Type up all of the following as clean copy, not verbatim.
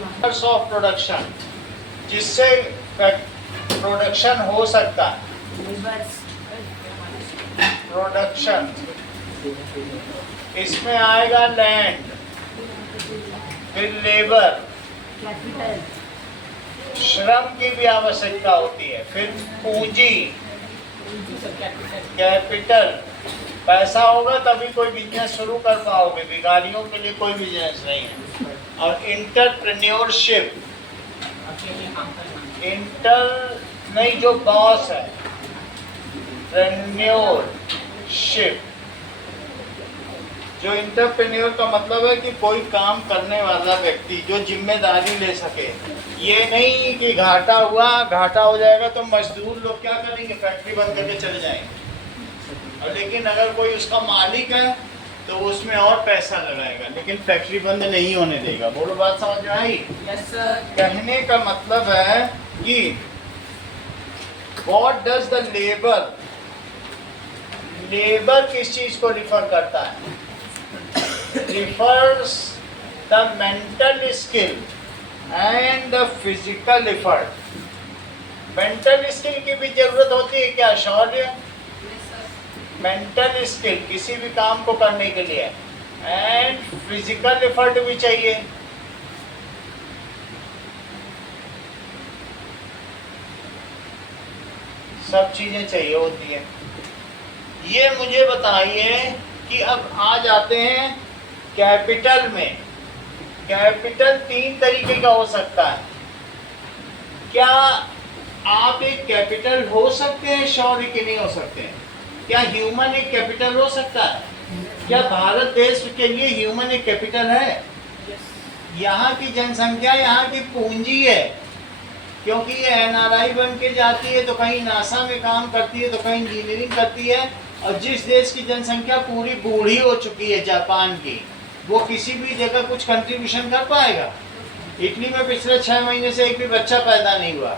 Of production जिससे production हो सकता है। प्रोडक्शन इसमें आएगा लैंड, फिर लेबर, कैपिटल, श्रम की भी आवश्यकता होती है, फिर पूंजी, कैपिटल। पैसा होगा तभी कोई बिजनेस शुरू कर पाओगे, भिखारियों के लिए कोई बिजनेस नहीं है। और इंटरप्रेन्योरशिप, इंटर नहीं जो बॉस है, प्रेन्योरशिप, जो इंटरप्रेन्योर का मतलब है कि कोई काम करने वाला व्यक्ति जो जिम्मेदारी ले सके। ये नहीं कि घाटा हुआ, घाटा हो जाएगा तो मजदूर लोग क्या करेंगे, फैक्ट्री बंद करके चले जाएंगे। और लेकिन अगर कोई उसका मालिक है तो उसमें और पैसा लगाएगा, लेकिन फैक्ट्री बंद नहीं होने देगा। बोलो बात समझ में आई? Yes sir. कहने का मतलब है कि what does the labour, labour किस चीज को रिफर करता है? refers the mental skill and the physical effort। Mental skill की भी जरूरत होती है क्या शौर्य? मेंटल स्किल किसी भी काम को करने के लिए, एंड फिजिकल एफर्ट भी चाहिए। सब चीजें चाहिए होती है। ये मुझे बताइए कि अब आ जाते हैं कैपिटल में। कैपिटल तीन तरीके का हो सकता है। क्या आप एक कैपिटल हो सकते हैं शौर्य के? नहीं हो सकते हैं। क्या ह्यूमन एक कैपिटल हो सकता है? क्या भारत देश के लिए ह्यूमन एक कैपिटल है? यहाँ की जनसंख्या यहाँ की पूंजी है, क्योंकि ये एनआरआई बन के जाती है तो कहीं नासा में काम करती है तो कहीं इंजीनियरिंग करती है। और जिस देश की जनसंख्या पूरी बूढ़ी हो चुकी है, जापान की, वो किसी भी जगह कुछ कंट्रीब्यूशन कर पाएगा? इटली में पिछले 6 महीने से एक भी बच्चा पैदा नहीं हुआ।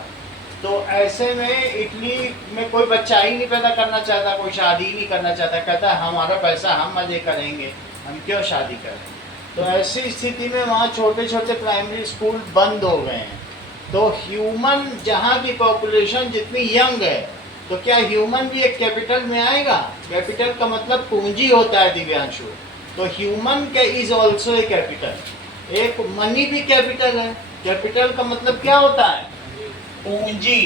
तो ऐसे में इटली में कोई बच्चा ही नहीं पैदा करना चाहता, कोई शादी ही नहीं करना चाहता, कहता है हमारा पैसा हम मजे करेंगे, हम क्यों शादी करें। तो ऐसी स्थिति में वहाँ छोटे छोटे प्राइमरी स्कूल बंद हो गए हैं। तो ह्यूमन जहाँ की पॉपुलेशन जितनी यंग है, तो क्या ह्यूमन भी एक कैपिटल में आएगा? कैपिटल का मतलब पूंजी होता है दिव्यांशु। तो ह्यूमन के इज ऑल्सो ए कैपिटल। एक मनी भी कैपिटल है। कैपिटल का मतलब क्या होता है? पूंजी।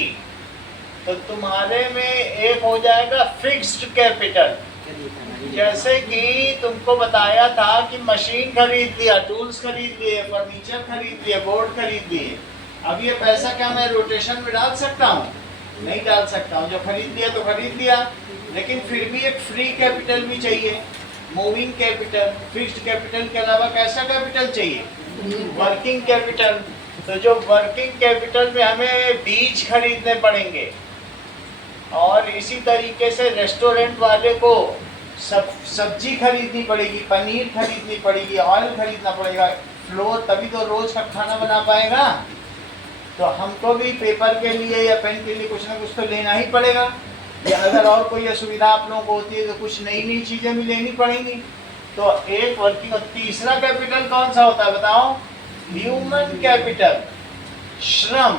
तो तुम्हारे में एक हो जाएगा फिक्स्ड कैपिटल। जैसे कि तुमको बताया था कि मशीन खरीद लिया, टूल्स खरीद लिए, फर्नीचर खरीद लिए, बोर्ड खरीद लिए। अब ये पैसा क्या मैं रोटेशन में डाल सकता हूँ? नहीं डाल सकता हूँ। जो खरीद लिया तो खरीद लिया, लेकिन फिर भी एक फ्री कैपिटल भी चाहिए, मूविंग कैपिटल। फिक्स्ड कैपिटल के अलावा कैसा कैपिटल चाहिए? Working capital. तो जो वर्किंग कैपिटल में हमें बीज खरीदने पड़ेंगे, और इसी तरीके से रेस्टोरेंट वाले को सब्जी खरीदनी पड़ेगी, पनीर खरीदनी पड़ेगी, ऑयल खरीदना पड़ेगा, फ्लोर, तभी तो रोज का खाना बना पाएगा। तो हमको भी पेपर के लिए या पेन के लिए कुछ ना कुछ तो लेना ही पड़ेगा। या अगर और कोई असुविधा आप लोगों को होती है तो कुछ नई नई चीज़ें भी लेनी पड़ेंगी। तो एक वर्किंग। और तीसरा कैपिटल कौन सा होता है बताओ? ह्यूमन कैपिटल, श्रम।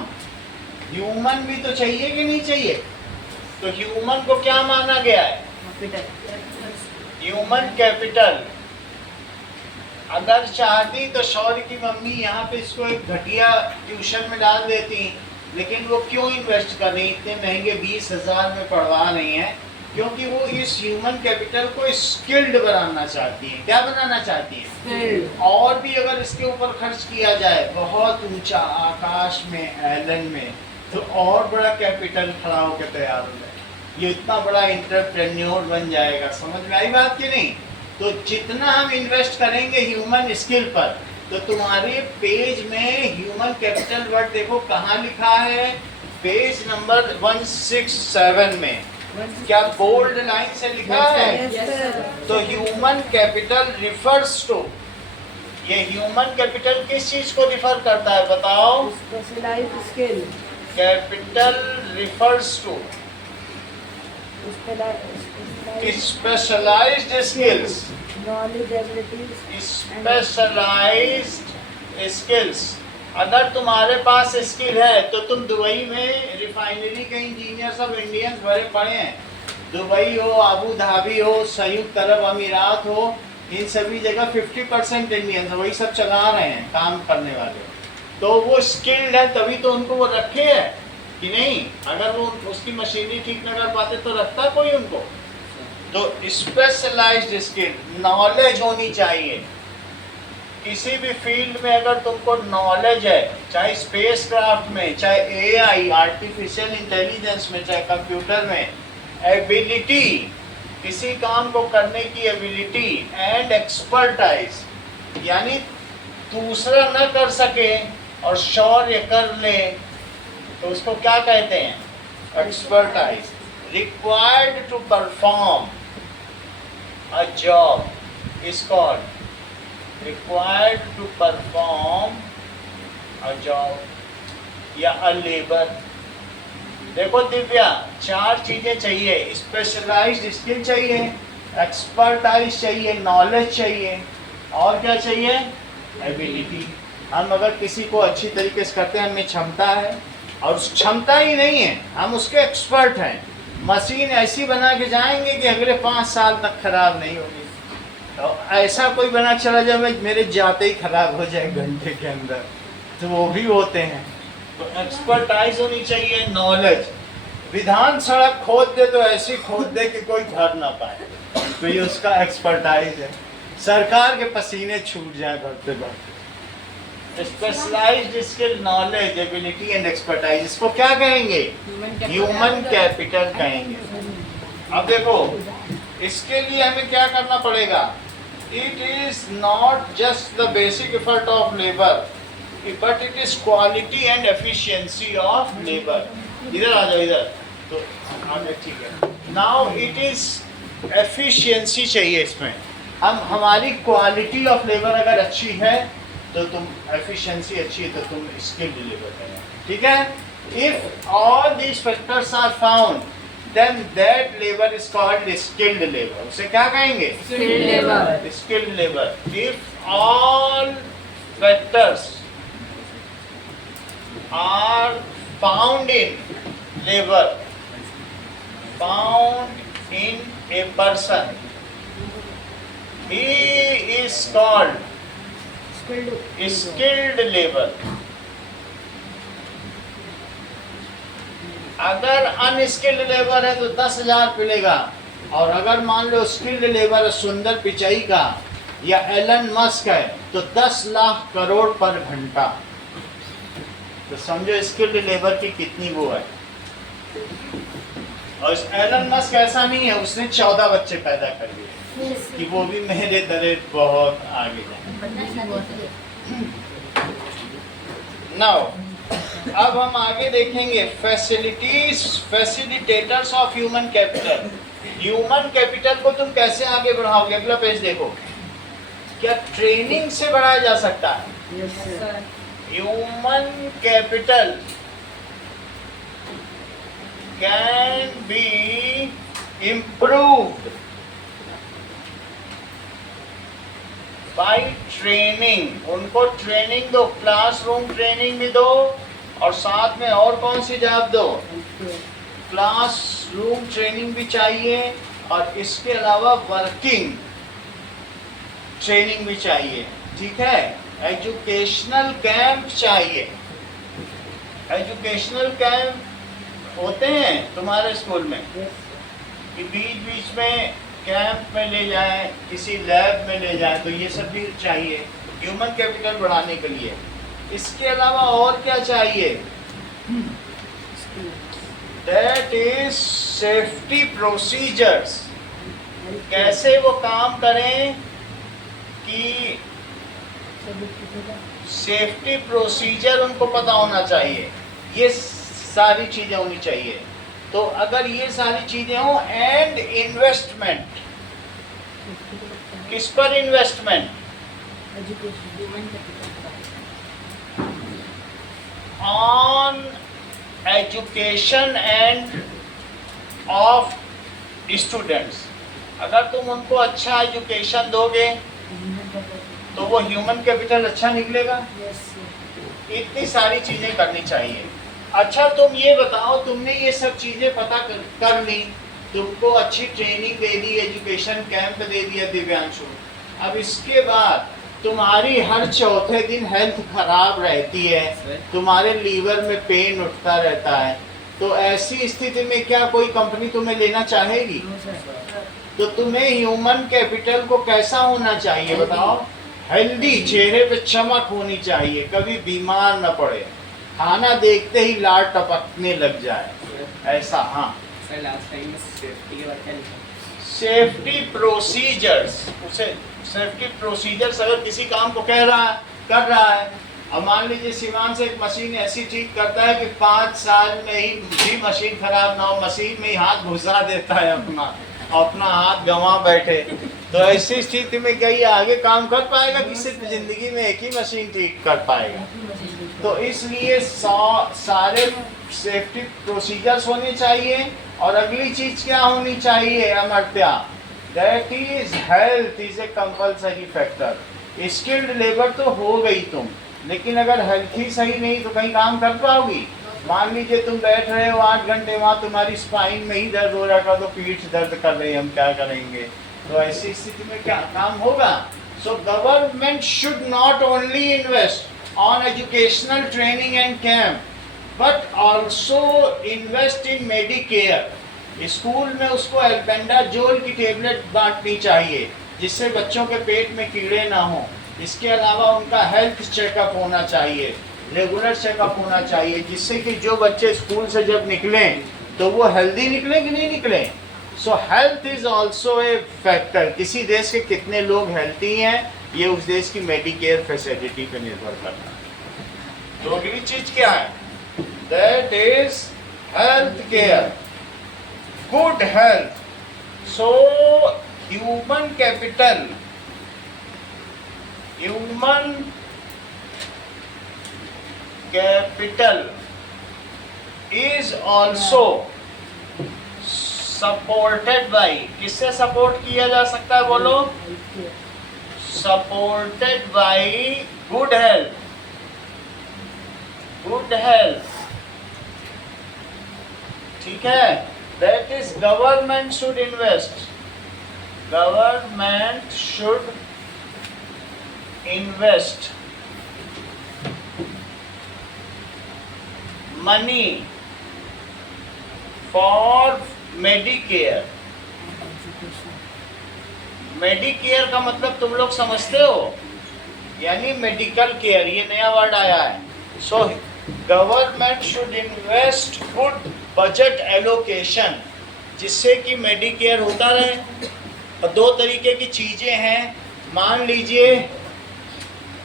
ह्यूमन भी तो चाहिए कि नहीं चाहिए? तो ह्यूमन को क्या माना गया है? Human capital. अगर चाहती तो शौर्य की मम्मी यहाँ पे इसको एक घटिया ट्यूशन में डाल देती, लेकिन वो क्यों इन्वेस्ट कर रही, इतने महंगे 20,000 में पढ़वा रही हैं? क्योंकि वो इस ह्यूमन कैपिटल को स्किल्ड बनाना चाहती हैं। क्या बनाना चाहती हैं? और भी अगर इसके ऊपर खर्च किया जाए बहुत ऊंचा, आकाश में, एलन में, तो और बड़ा कैपिटल खड़ा होकर तैयार हो जाए। ये इतना बड़ा इंटरप्रेन्योर बन जाएगा। समझ में आई बात कि नहीं? तो जितना हम इन्वेस्ट करेंगे ह्यूमन स्किल पर, तो तुम्हारे पेज में ह्यूमन कैपिटल वर्ड देखो कहाँ लिखा है, पेज नंबर 167 में। क्या बोल्ड लाइन से लिखा है? तो ह्यूमन कैपिटल रिफर्स टू, ये ह्यूमन कैपिटल किस चीज को रिफर करता है बताओ? Specialized skill. Capital refers to specialized skills, knowledge, abilities, specialized skills। अगर तुम्हारे पास स्किल है तो तुम दुबई में रिफाइनरी के इंजीनियर सब इंडियंस भरे पड़े हैं। दुबई हो, अबू धाबी हो, संयुक्त अरब अमीरात हो, इन सभी जगह 50% इंडियंस वही सब चला रहे हैं काम करने वाले। तो वो स्किल्ड है तभी तो उनको वो रखे हैं कि नहीं। अगर वो उसकी मशीनरी ठीक न कर पाते तो रखता कोई उनको। तो स्पेशलाइज्ड स्किल नॉलेज होनी चाहिए। किसी भी फील्ड में अगर तुमको नॉलेज है, चाहे स्पेस क्राफ्ट में, चाहे एआई आर्टिफिशियल इंटेलिजेंस में, चाहे कंप्यूटर में, एबिलिटी किसी काम को करने की एबिलिटी एंड एक्सपर्टाइज यानी दूसरा न कर सके और शौर्य कर ले तो उसको क्या कहते हैं? Expertise. Required to perform a job is called required to perform a job या a labor। देखो दिव्या, 4 चीजें चाहिए। स्पेशलाइज्ड स्किल चाहिए, एक्सपर्टाइज चाहिए, नॉलेज चाहिए, और क्या चाहिए? एबिलिटी। हम अगर किसी को अच्छी तरीके से करते हैं, हमें क्षमता है, और उस क्षमता ही नहीं है, हम उसके एक्सपर्ट हैं, मशीन ऐसी बना के जाएंगे कि अगले 5 साल तक खराब नहीं होगी। तो ऐसा कोई बना चला जाए मेरे जाते ही खराब हो जाए घंटे के अंदर, तो वो भी होते हैं। तो एक्सपर्टाइज होनी चाहिए, नॉलेज। विधान सड़क खोद दे तो ऐसी खोद दे कि कोई घर ना पाए, तो ये उसका एक्सपर्टाइज है। सरकार के पसीने छूट जाए बढ़ते बढ़ते। Specialized skill, knowledge, ability and expertise, इसको क्या कहेंगे? ह्यूमन कैपिटल कहेंगे। अब देखो, इसके लिए हमें क्या करना पड़ेगा? It is not just the basic effort of labor, but it is quality and efficiency of labor। इधर आ जाओ, इधर तो आगे, ठीक है। Now it is efficiency चाहिए इसमें। हमारी क्वालिटी ऑफ लेबर अगर अच्छी है तो तुम एफिशिएंसी अच्छी है तो तुम स्किल डिलीवर करें, ठीक है। If all these factors are found, then that labor is called skilled labor। उसे क्या कहेंगे? Skilled labor। Skilled labor। If all factors are found in labor, found in a person, he is called skilled labor। अगर unskilled labour है तो 10,000 मिलेगा, और अगर मान लो स्किल्ड लेबर है, सुंदर पिचाई का या एलन मस्क है, तो 10 लाख करोड़ पर घंटा। तो समझो स्किल्ड लेबर की कितनी वो है। और एलन मस्क ऐसा नहीं है, उसने 14 बच्चे पैदा कर दिए कि वो भी मेरे दरे बहुत आगे जाए। नाउ अब हम आगे देखेंगे facilitators of human capital. Human capital को तुम कैसे आगे बढ़ाओगे? अगला पेज देखो। क्या ट्रेनिंग से बढ़ाया जा सकता है? Yes, sir। Human capital can be improved by training. उनको ट्रेनिंग दो, क्लासरूम ट्रेनिंग भी दो, और साथ में और कौन सी जॉब दो? क्लासरूम ट्रेनिंग भी चाहिए, और इसके अलावा वर्किंग ट्रेनिंग भी चाहिए, ठीक है। एजुकेशनल कैंप चाहिए। एजुकेशनल कैंप होते हैं तुम्हारे स्कूल में कि बीच बीच में कैंप में ले जाएं, किसी लैब में ले जाएं, तो ये सब भी चाहिए ह्यूमन कैपिटल बढ़ाने के लिए। इसके अलावा और क्या चाहिए? That is safety procedures. कैसे वो काम करें कि सेफ्टी प्रोसीजर उनको पता होना चाहिए। ये सारी चीजें होनी चाहिए। तो अगर ये सारी चीजें हो, एंड इन्वेस्टमेंट, किस पर investment? On education end of students. अगर तुम उनको अच्छा एजुकेशन दोगे तो वो ह्यूमन कैपिटल अच्छा निकलेगा। इतनी सारी चीजें करनी चाहिए। अच्छा तुम ये बताओ, तुमने ये सब चीजें पता कर ली, तुमको अच्छी ट्रेनिंग दे दी, एजुकेशन कैंप दे दिया दिव्यांशु, अब इसके बाद तुम्हारी हर चौथे दिन हेल्थ खराब रहती है, तुम्हारे लीवर में पेन उठता रहता है, तो ऐसी स्थिति में क्या कोई कंपनी तुम्हें लेना चाहेगी? तो तुम्हें ह्यूमन कैपिटल को कैसा होना चाहिए बताओ? हेल्दी, चेहरे पे चमक होनी चाहिए, कभी बीमार न पड़े, खाना देखते ही लार टपकने लग जाए, ऐसा। हाँ सर लास्ट टाइम में सेफ्टी के बारे में सेफ्टी प्रोसीजर्स, उसे सेफ्टी प्रोसीजर्स अगर किसी काम को कह रहा है, कर रहा है, अब मान लीजिए सीमान से एक मशीन ऐसी ठीक करता है कि 5 साल में ही भी मशीन खराब ना हो, मशीन में ही हाथ घुसा देता है अपना हाथ गंवा बैठे, तो ऐसी स्थिति में क्या ये आगे काम कर पाएगा कि सिर्फ जिंदगी में एक ही मशीन ठीक कर पाएगा? तो इसलिए सारे सेफ्टी प्रोसीजर्स होने चाहिए। और अगली चीज क्या होनी चाहिए Amartya? That is health is a compulsory factor. Skilled labour तो हो गई तुम, लेकिन अगर हेल्थ ही सही नहीं तो कहीं काम कर पाओगी? मान लीजिए तुम बैठ रहे हो 8 घंटे, वहाँ तुम्हारी स्पाइन में ही दर्द हो रहा था, तो पीठ दर्द कर रही है, हम क्या करेंगे? तो ऐसी स्थिति में क्या काम होगा? So government should not only invest on educational training and camp but also invest in Medicare. School में उसको एल्बेंडाजोल की टेबलेट बांटनी चाहिए जिससे बच्चों के पेट में कीड़े ना हो। इसके अलावा उनका हेल्थ चेकअप होना चाहिए, रेगुलर चेकअप होना चाहिए, जिससे कि जो बच्चे स्कूल से जब निकलें तो वो हेल्दी निकले कि नहीं निकले। सो health is also a factor. किसी देश के कितने लोग हेल्थी हैं ये उस देश की मेडिकेयर फैसिलिटी पे निर्भर करता है। तो अगली चीज क्या है? That is health care, good health. So human capital, human capital is also supported by, किससे सपोर्ट किया जा सकता है बोलो? Supported by good health. Good health, ठीक है? That is government should invest, government should invest money for Medicare. Medicare का मतलब तुम लोग समझते हो, यानी मेडिकल केयर, ये नया वर्ड आया है। So government should invest good budget allocation, जिससे कि मेडिकेयर होता रहे। और 2 तरीके की चीजें हैं, मान लीजिए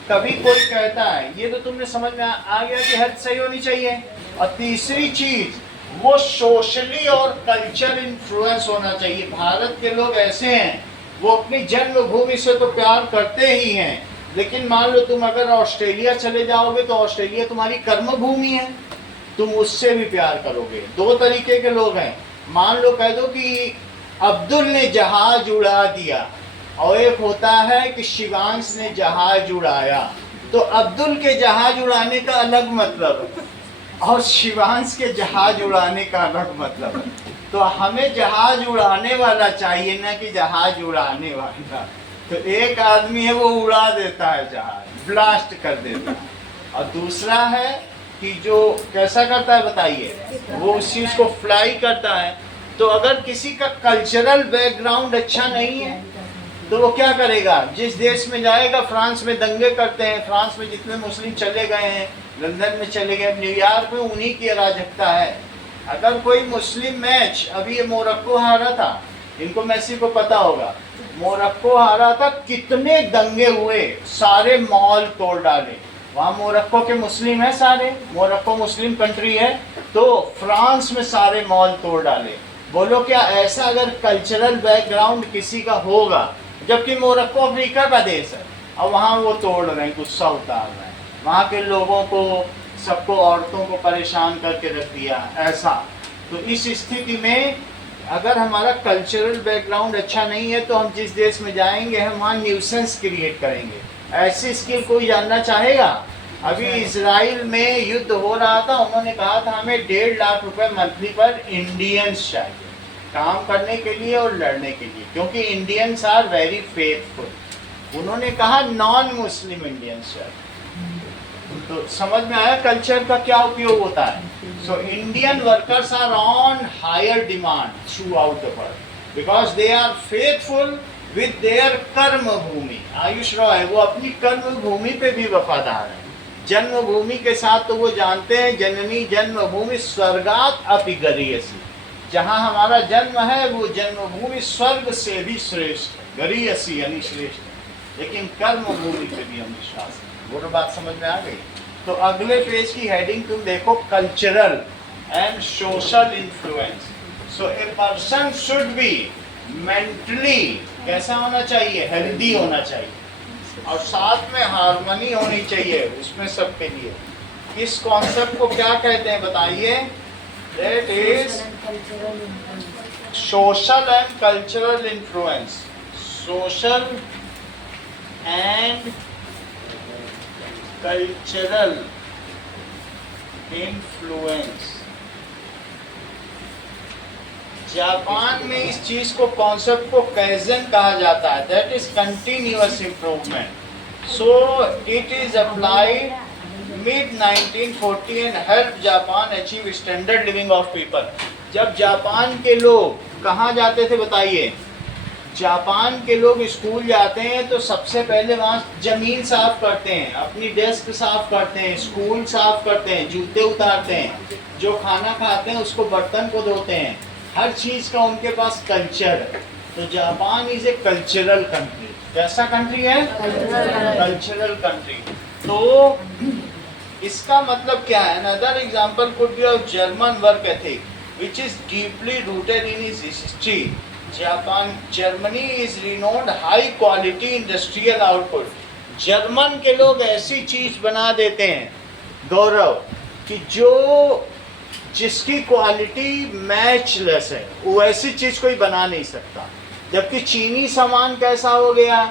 कभी कोई कहता है, ये तो तुमने समझ में आ गया कि हेल्थ सही होनी चाहिए। और तीसरी चीज वो सोशली और कल्चर इन्फ्लुएंस होना चाहिए। भारत के लोग ऐसे हैं, वो अपनी जन्मभूमि से तो प्यार करते ही हैं, लेकिन मान लो तुम अगर ऑस्ट्रेलिया चले जाओगे तो ऑस्ट्रेलिया तुम्हारी कर्म भूमि है, तुम उससे भी प्यार करोगे। 2 तरीके के लोग हैं। मान लो कह दो कि अब्दुल ने जहाज उड़ा दिया, और एक होता है कि शिवांश ने जहाज उड़ाया, तो अब्दुल के जहाज उड़ाने का अलग मतलब है और शिवांश के जहाज उड़ाने का अलग मतलब है। तो हमें जहाज उड़ाने वाला चाहिए, ना कि जहाज उड़ाने वाला। तो एक आदमी है वो उड़ा देता है जहाज, ब्लास्ट कर देता है, और दूसरा है कि जो कैसा करता है बताइए, वो उस चीज को फ्लाई करता है। तो अगर किसी का कल्चरल बैकग्राउंड अच्छा नहीं है तो वो क्या करेगा? जिस देश में जाएगा, फ्रांस में दंगे करते हैं, फ्रांस में जितने मुस्लिम चले गए हैं, लंदन में चले गए, न्यूयॉर्क में उन्हीं की अराजकता है। अगर कोई मुस्लिम मैच, अभी ये मोरक्को हारा था, इनको मेसी को पता होगा, मोरक्को हारा था, कितने दंगे हुए, सारे मॉल तोड़ डाले। वहाँ मोरक्को के मुस्लिम है सारे, मोरक्को मुस्लिम कंट्री है, तो फ्रांस में सारे मॉल तोड़ डाले। बोलो क्या ऐसा अगर कल्चरल बैकग्राउंड किसी का होगा, जबकि मोरक्को अफ्रीका का देश है, और वहाँ वो तोड़ रहे हैं, गुस्सा उतार रहे हैं, वहाँ के लोगों को, सबको, औरतों को परेशान करके रख दिया ऐसा। तो इस स्थिति में अगर हमारा कल्चरल बैकग्राउंड अच्छा नहीं है तो हम जिस देश में जाएंगे हम वहाँ न्यूसेंस क्रिएट करेंगे। ऐसी स्किल कोई जानना चाहेगा? अभी इजराइल में युद्ध हो रहा था, उन्होंने कहा था हमें 1.5 लाख रुपए मंथली पर इंडियंस चाहिए काम करने के लिए और लड़ने के लिए, क्योंकि इंडियंस आर वेरी फेथफुल। उन्होंने कहा नॉन मुस्लिम इंडियंस चाहिए। तो समझ में आया कल्चर का क्या उपयोग होता है। So Indian workers are on higher demand throughout the world because they are faithful with their कर्म भूमि। आयुष रॉय वो अपनी कर्म भूमि पे भी वफादार है। जन्मभूमि के साथ तो वो जानते हैं जननी जन्मभूमि स्वर्गात अपि गरीयसी, जहाँ हमारा जन्म है वो जन्मभूमि स्वर्ग से भी श्रेष्ठ है। गरीयसी यानी श्रेष्ठ, लेकिन कर्म भूमि पे भी हम विश्वास है। वो बात समझ में आ गई। तो अगले पेज की हेडिंग तुम देखो, cultural and social influence. So A person should be mentally कैसा होना चाहिए, हेल्दी होना चाहिए, और साथ में हार्मनी होनी चाहिए उसमें सबके लिए। इस कॉन्सेप्ट को क्या कहते हैं बताइए? That is social and cultural influence. Social and cultural influence. Japan में इस चीज को कॉन्सेप्ट को कैज़न कहा जाता है, that is continuous improvement. So it is applied mid 1940 and help Japan achieve standard living of people. जब जापान के लोग कहाँ जाते थे बताइए? जापान के लोग स्कूल जाते हैं तो सबसे पहले वहाँ जमीन साफ करते हैं, अपनी डेस्क साफ करते हैं, स्कूल साफ करते हैं, जूते उतारते हैं, जो खाना खाते हैं उसको बर्तन को धोते हैं। हर चीज़ का उनके पास कल्चर है। तो Japan is a cultural country. कैसा कंट्री है? Cultural country. तो इसका मतलब क्या है? Another example could be of German work ethic which is deeply rooted in his history. Japan Germany is renowned high quality industrial output. German के लोग ऐसी चीज बना देते हैं गौरव कि जो जिसकी क्वालिटी मैचलेस है, वो ऐसी चीज कोई बना नहीं सकता। जबकि चीनी सामान कैसा हो गया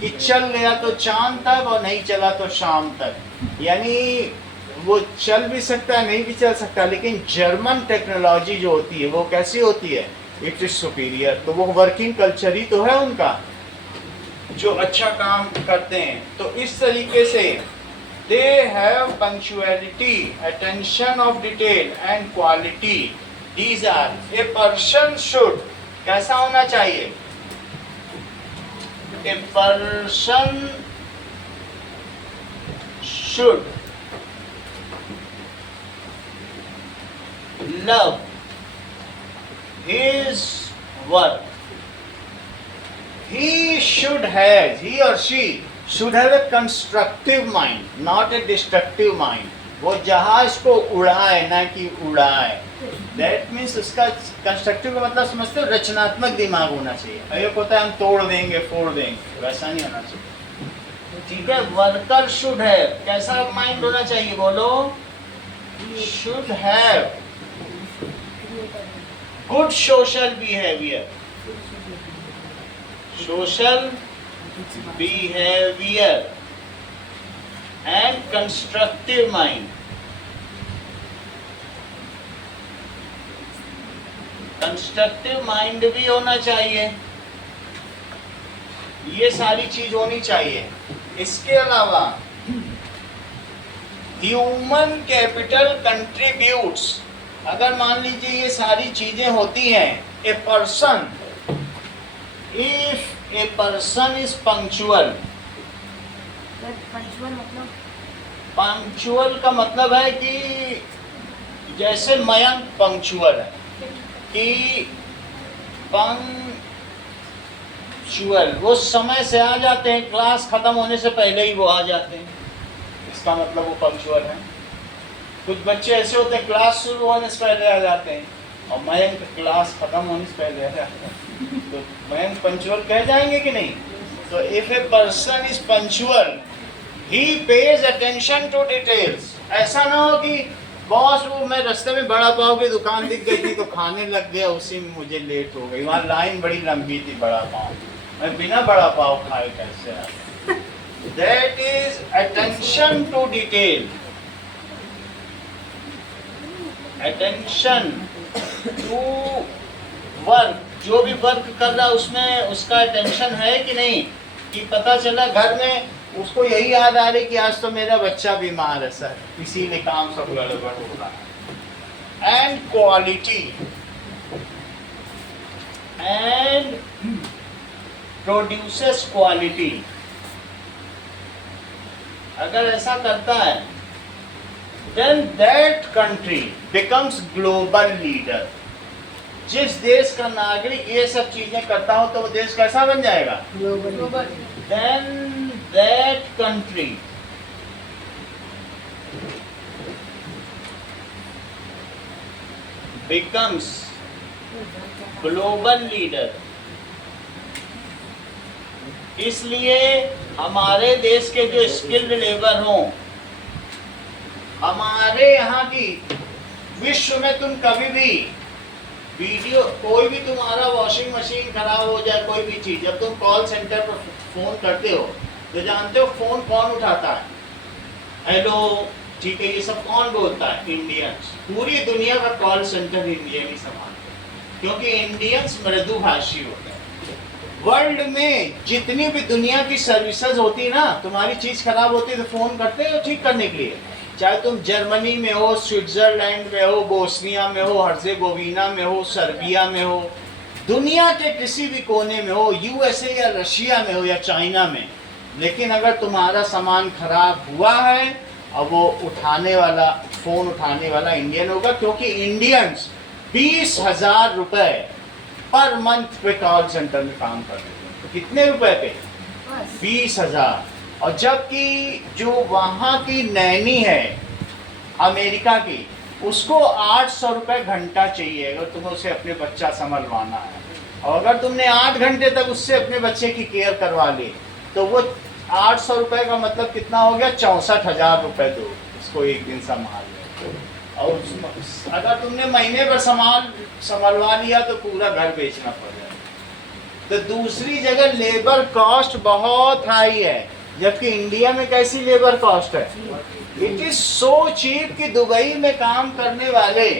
कि चल गया तो चांद तक और नहीं चला तो शाम तक, यानी वो चल भी सकता है नहीं भी चल सकता। लेकिन जर्मन टेक्नोलॉजी जो होती है वो कैसी होती है? It is superior. तो वो वर्किंग कल्चर ही तो है उनका जो अच्छा काम करते हैं। तो इस तरीके से they have punctuality, attention of detail and quality. These are a person should कैसा होना चाहिए? A person should love his work. He or she should have a constructive mind, not a destructive mind. वो जहाज को उड़ाए ना कि उड़ाए। That means उसका कंस्ट्रक्टिव का मतलब समझते हो? रचनात्मक दिमाग होना चाहिए। एक होता है हम तोड़ देंगे फोड़ देंगे, वैसा नहीं होना चाहिए। ठीक है। वर्कर शुड है कैसा माइंड होना चाहिए बोलो? Should have good social behavior and constructive mind। Constructive mind भी होना चाहिए। ये सारी चीज होनी चाहिए। इसके अलावा ह्यूमन कैपिटल कंट्रीब्यूट्स, अगर मान लीजिए ये सारी चीजें होती हैं, a person if a person is punctual. Punctual का मतलब है कि जैसे मयंक पंक्चुअल है कि पंक्चुअल वो समय से आ जाते हैं, क्लास खत्म होने से पहले ही वो आ जाते हैं, इसका मतलब वो पंक्चुअल है। कुछ बच्चे ऐसे होते हैं क्लास शुरू होने से पहले आ जाते हैं, और मयंक क्लास खत्म होने से पहले आ जाते हैं, तो मयंक पंक्चुअल कह जाएंगे कि नहीं? तो if a person is punctual he pays attention to details. ऐसा ना हो कि बॉस वो मैं रास्ते में बड़ा पाव की दुकान दिख गई थी तो खाने लग गया, उसी में मुझे लेट हो गई, वहाँ लाइन बड़ी लंबी थी बड़ा पाव, मैं बिना बड़ा पाव खाए कैसे आ? That is attention to detail. Attention to work. जो भी वर्क कर रहा है उसमें उसका अटेंशन है कि नहीं, कि पता चला घर में उसको यही याद आ रही कि आज तो मेरा बच्चा बीमार है सर, इसीलिए काम सब गड़बड़ हो रहा है. And quality and produces quality. अगर ऐसा करता है then that country becomes global leader. जिस देश का नागरिक ये सब चीजें करता हो तो वो देश कैसा बन जाएगा? Global. Then that country becomes global leader. इसलिए हमारे देश के जो स्किल्ड लेबर हों, हमारे यहाँ की, विश्व में तुम कभी भी वीडियो, कोई भी तुम्हारा वॉशिंग मशीन खराब हो जाए, कोई भी चीज, जब तुम कॉल सेंटर पर फोन करते हो तो जानते हो फोन कौन उठाता है? हेलो, ठीक है, ये सब कौन बोलता है? इंडियंस. पूरी दुनिया का कॉल सेंटर इंडियन ही संभालते, क्योंकि इंडियंस मृदुभाषी होते हैं. वर्ल्ड में जितनी भी दुनिया की सर्विसेज होती है ना, तुम्हारी चीज खराब होती है तो फोन करते हो ठीक करने के लिए. चाहे तुम जर्मनी में हो, स्विट्जरलैंड में हो, बोस्निया में हो, हर्जेगोविना में हो, सर्बिया में हो, दुनिया के किसी भी कोने में हो, यूएसए या रशिया में हो या चाइना में, लेकिन अगर तुम्हारा सामान खराब हुआ है अब वो उठाने वाला, फोन उठाने वाला इंडियन होगा, क्योंकि इंडियंस 20,000 रुपए पर मंथ पे कॉल सेंटर में काम कर रहे हैं. तो कितने रुपए पे? 20,000. और जबकि जो वहाँ की नैनी है अमेरिका की, उसको 800 रुपये घंटा चाहिए अगर तुम्हें उसे अपने बच्चा संभलवाना है. और अगर तुमने 8 घंटे तक उससे अपने बच्चे की केयर करवा ली तो वो 800 रुपये का मतलब कितना हो गया? 64,000 रुपये दो उसको एक दिन संभाल ले. और अगर तुमने महीने पर संभलवा लिया तो पूरा घर बेचना पड़ जाए. तो दूसरी जगह लेबर कॉस्ट बहुत हाई है, जबकि इंडिया में कैसी लेबर कॉस्ट है? इट इज सो चीप कि दुबई में काम करने वाले,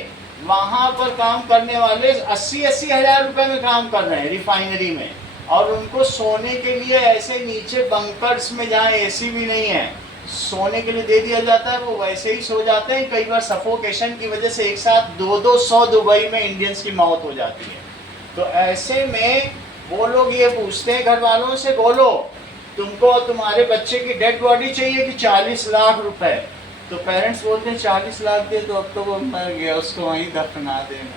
वहां पर काम करने वाले 80-80 हजार रुपए में काम कर रहे हैं रिफाइनरी में, और उनको सोने के लिए ऐसे नीचे बंकर्स में जहाँ एसी भी नहीं है सोने के लिए दे दिया जाता है, वो वैसे ही सो जाते हैं. कई बार सफोकेशन की वजह से एक साथ 200 दुबई में इंडियंस की मौत हो जाती है. तो ऐसे में वो लोग ये पूछते हैं घर वालों से, बोलो तुमको तुम्हारे बच्चे की डेड बॉडी चाहिए कि 40 लाख रुपए? तो पेरेंट्स बोलते हैं 40 लाख दे तो अब तो वो मर गया, उसको वहीं दफना देना.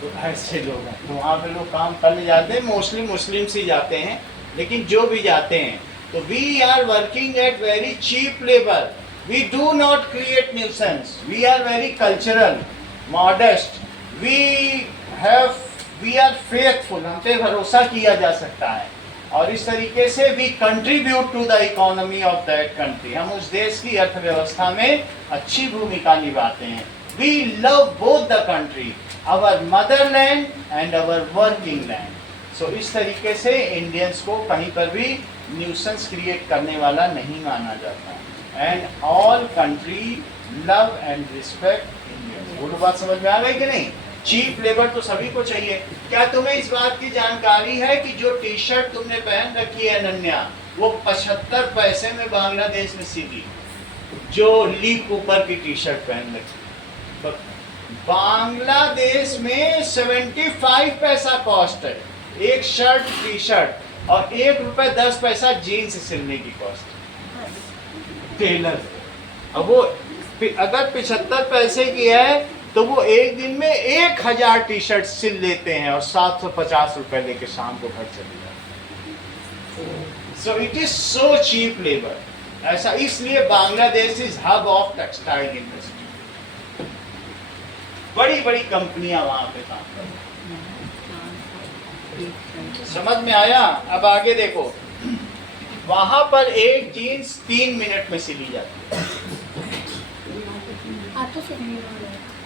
तो ऐसे लोग हैं. तो वहाँ पे लोग काम करने जाते हैं, मोस्टली मुस्लिम्स ही जाते हैं, लेकिन जो भी जाते हैं तो we are working at very cheap labour. We do not create nuisance. We are very cultural, modest. We are faithful. हम पे भरोसा किया जा सकता है. और इस तरीके से we contribute to the economy of that country. हम उस देश की अर्थव्यवस्था में अच्छी भूमिका निभाते हैं. We love both the country, our motherland and our working land. So इस तरीके से इंडियंस को कहीं पर भी न्यूसेंस क्रिएट करने वाला नहीं माना जाता. And all country love and respect Indians. वो बात समझ में आ गई कि नहीं? चीप लेबर तो सभी को चाहिए. क्या तुम्हें इस बात की जानकारी है कि जो टी शर्ट तुमने पहन रखी है अनन्या, वो 75 पैसे में बांग्लादेश में सीधी, जो ली कूपर की टी शर्ट पहन रखी, बांग्लादेश में 75 पैसा कॉस्ट है एक शर्ट टी शर्ट, और ₹1.10 जीन्स सिलने की कॉस्ट टेलर. अब वो अगर 75 पैसे की है तो वो एक दिन में 1000 टी शर्ट सिल लेते हैं और 750 रुपए लेके शाम को घर चले जाते हैं. So it is so cheap labour. ऐसा इसलिए Bangladesh is hub of textile industry. बड़ी बड़ी कंपनियां वहां पे काम कर रही. समझ में आया? अब आगे देखो, वहां पर एक जीन्स 3 मिनट में सिली जाती है.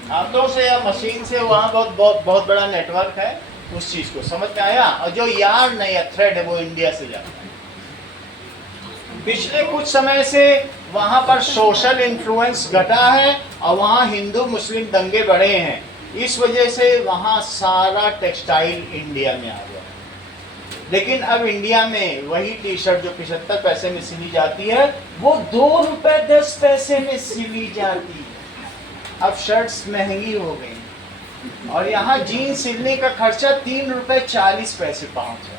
हाथों से या मशीन से. वहाँ बहुत बड़ा नेटवर्क है उस चीज़ को. समझ में आया? और जो यार्न है या थ्रेड है वो इंडिया से जाता है. पिछले कुछ समय से वहाँ पर सोशल इन्फ्लुएंस घटा है और वहाँ हिंदू मुस्लिम दंगे बढ़े हैं, इस वजह से वहाँ सारा टेक्सटाइल इंडिया में आ गया। लेकिन अब इंडिया में वही टी शर्ट जो 75 पैसे में सिली जाती है वो 2 रुपए 10 पैसे में सिली जाती है। अब शर्ट्स महंगी हो गई और यहाँ जीन्स सिलने का खर्चा 3 रुपए 40 पैसे पहुंच गया।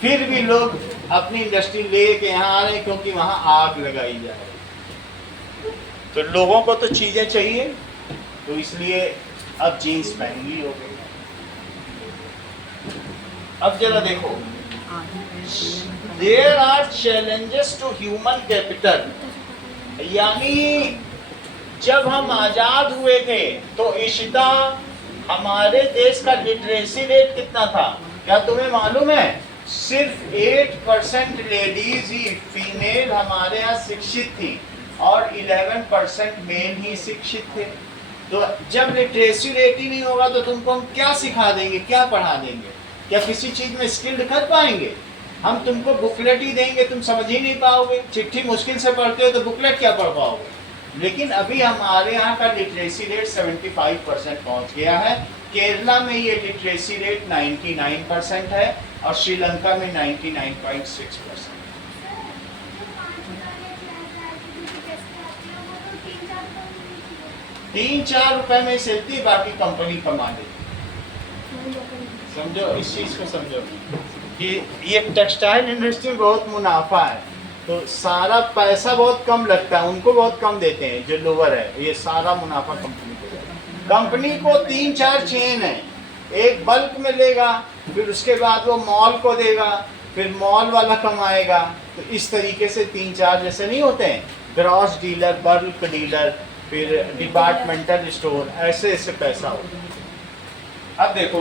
फिर भी लोग अपनी इंडस्ट्री लेके यहाँ आ रहे हैं क्योंकि वहाँ आग लगाई जा रही है। तो लोगों को तो चीजें चाहिए, तो इसलिए अब जीन्स महंगी हो गई। अब जरा देखो, there are challenges to human capital, यानी जब हम आजाद हुए थे तो इशिता हमारे देश का लिटरेसी रेट कितना था, क्या तुम्हें मालूम है? सिर्फ 8% लेडीज ही, फीमेल हमारे यहाँ शिक्षित थी और 11% मेल ही शिक्षित थे। तो जब लिटरेसी रेट ही नहीं होगा तो तुमको हम क्या सिखा देंगे, क्या पढ़ा देंगे? क्या किसी चीज में स्किल्ड कर पाएंगे? हम तुमको बुकलेट ही देंगे, तुम समझ ही नहीं पाओगे। चिट्ठी मुश्किल से पढ़ते हो तो बुकलेट क्या पढ़ पाओगे? लेकिन अभी हमारे यहाँ का लिटरेसी रेट 75% पहुँच गया है। केरला में ये लिटरेसी रेट 99% है और श्रीलंका में 99.6%। 3-4 रुपए में सिलती, बाकी कंपनी कमा लेती। समझो, इस चीज को समझो कि ये टेक्सटाइल इंडस्ट्री में बहुत मुनाफा है, तो सारा पैसा बहुत कम लगता है, उनको बहुत कम देते हैं जो लोअर है, ये सारा मुनाफा कंपनी को। कंपनी को 3-4 चेन है, एक बल्क में लेगा, फिर उसके बाद वो मॉल को देगा, फिर मॉल वाला कमाएगा। तो इस तरीके से 3-4 जैसे नहीं होते हैं, ग्रॉस डीलर, बल्क डीलर, फिर डिपार्टमेंटल स्टोर, ऐसे ऐसे पैसा होता है। अब देखो,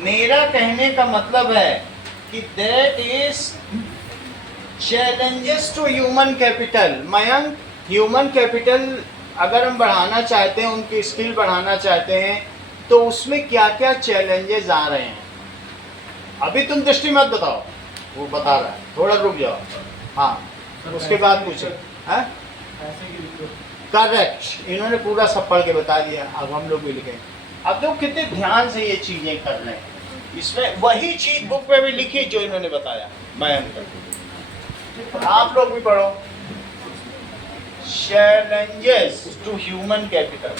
मेरा कहने का मतलब है कि that is challenges to human capital. Mayank, human capital अगर हम बढ़ाना चाहते हैं, उनकी स्किल बढ़ाना चाहते हैं, तो उसमें क्या क्या चैलेंजेस आ रहे हैं? अभी तुम दृष्टि मत बताओ, वो बता रहा है, थोड़ा रुक जाओ। हाँ, उसके बाद पूछो। करेक्ट, इन्होंने पूरा सब पढ़ के बता दिया, अब हम लोग भी लिखें। अब तो कितने ध्यान से ये चीजें कर रहे हैं, इसमें वही चीज बुक में भी लिखी जो इन्होंने बताया। मैं आप लोग भी पढ़ो, चैलेंजेस टू ह्यूमन कैपिटल।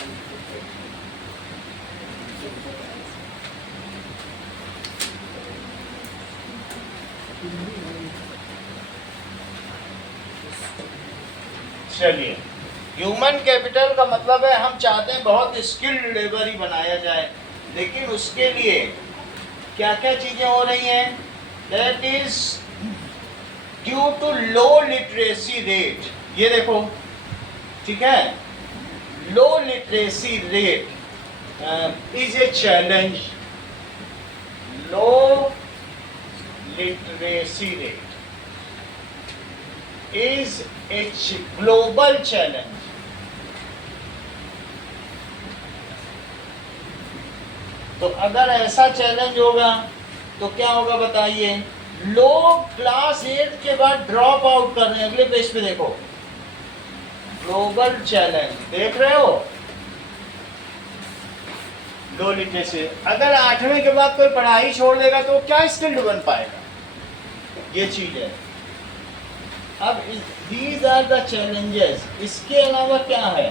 चलिए, ह्यूमन कैपिटल का मतलब है हम चाहते हैं बहुत स्किल्ड लेबर ही बनाया जाए, लेकिन उसके लिए क्या क्या चीजें हो रही हैं? That is due to low literacy rate. ये देखो, ठीक है, low literacy rate is a challenge. Low literacy rate is a global challenge. तो अगर ऐसा चैलेंज होगा तो क्या होगा बताइए? लोग क्लास 8 के बाद ड्रॉप आउट कर रहे हैं। अगले पेज पे देखो, ग्लोबल चैलेंज देख रहे हो, लो लिटरेसी। अगर 8वें के बाद कोई पढ़ाई छोड़ देगा तो क्या स्किल्ड बन पाएगा? ये चीज है। अब these are the challenges। इसके अलावा क्या है?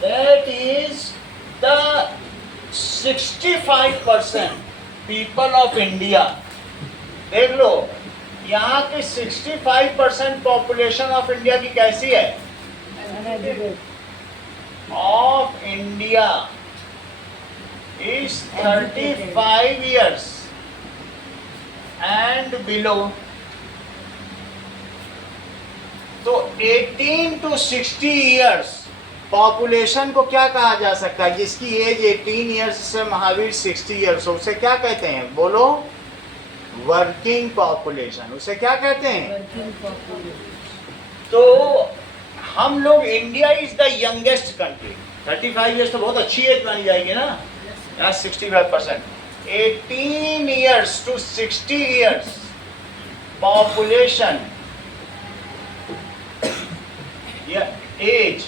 That is the 65% people of India। देख लो, यहाँ की 65% पॉपुलेशन ऑफ इंडिया की कैसी है? Of India is 35 years and below। तो 18 to 60 ईयर्स पॉपुलेशन को क्या कहा जा सकता है? जिसकी एज 18 ईयर्स से महावीर 60 ईयर्स हो, उसे क्या कहते हैं? बोलो, वर्किंग पॉपुलेशन। उसे क्या कहते हैं? तो हम लोग, India is the youngest country. 35 years तो बहुत अच्छी एज मानी जाएगी ना, यहाँ 65%। 18 ईयर्स टू 60 ईयर्स पॉपुलेशन या age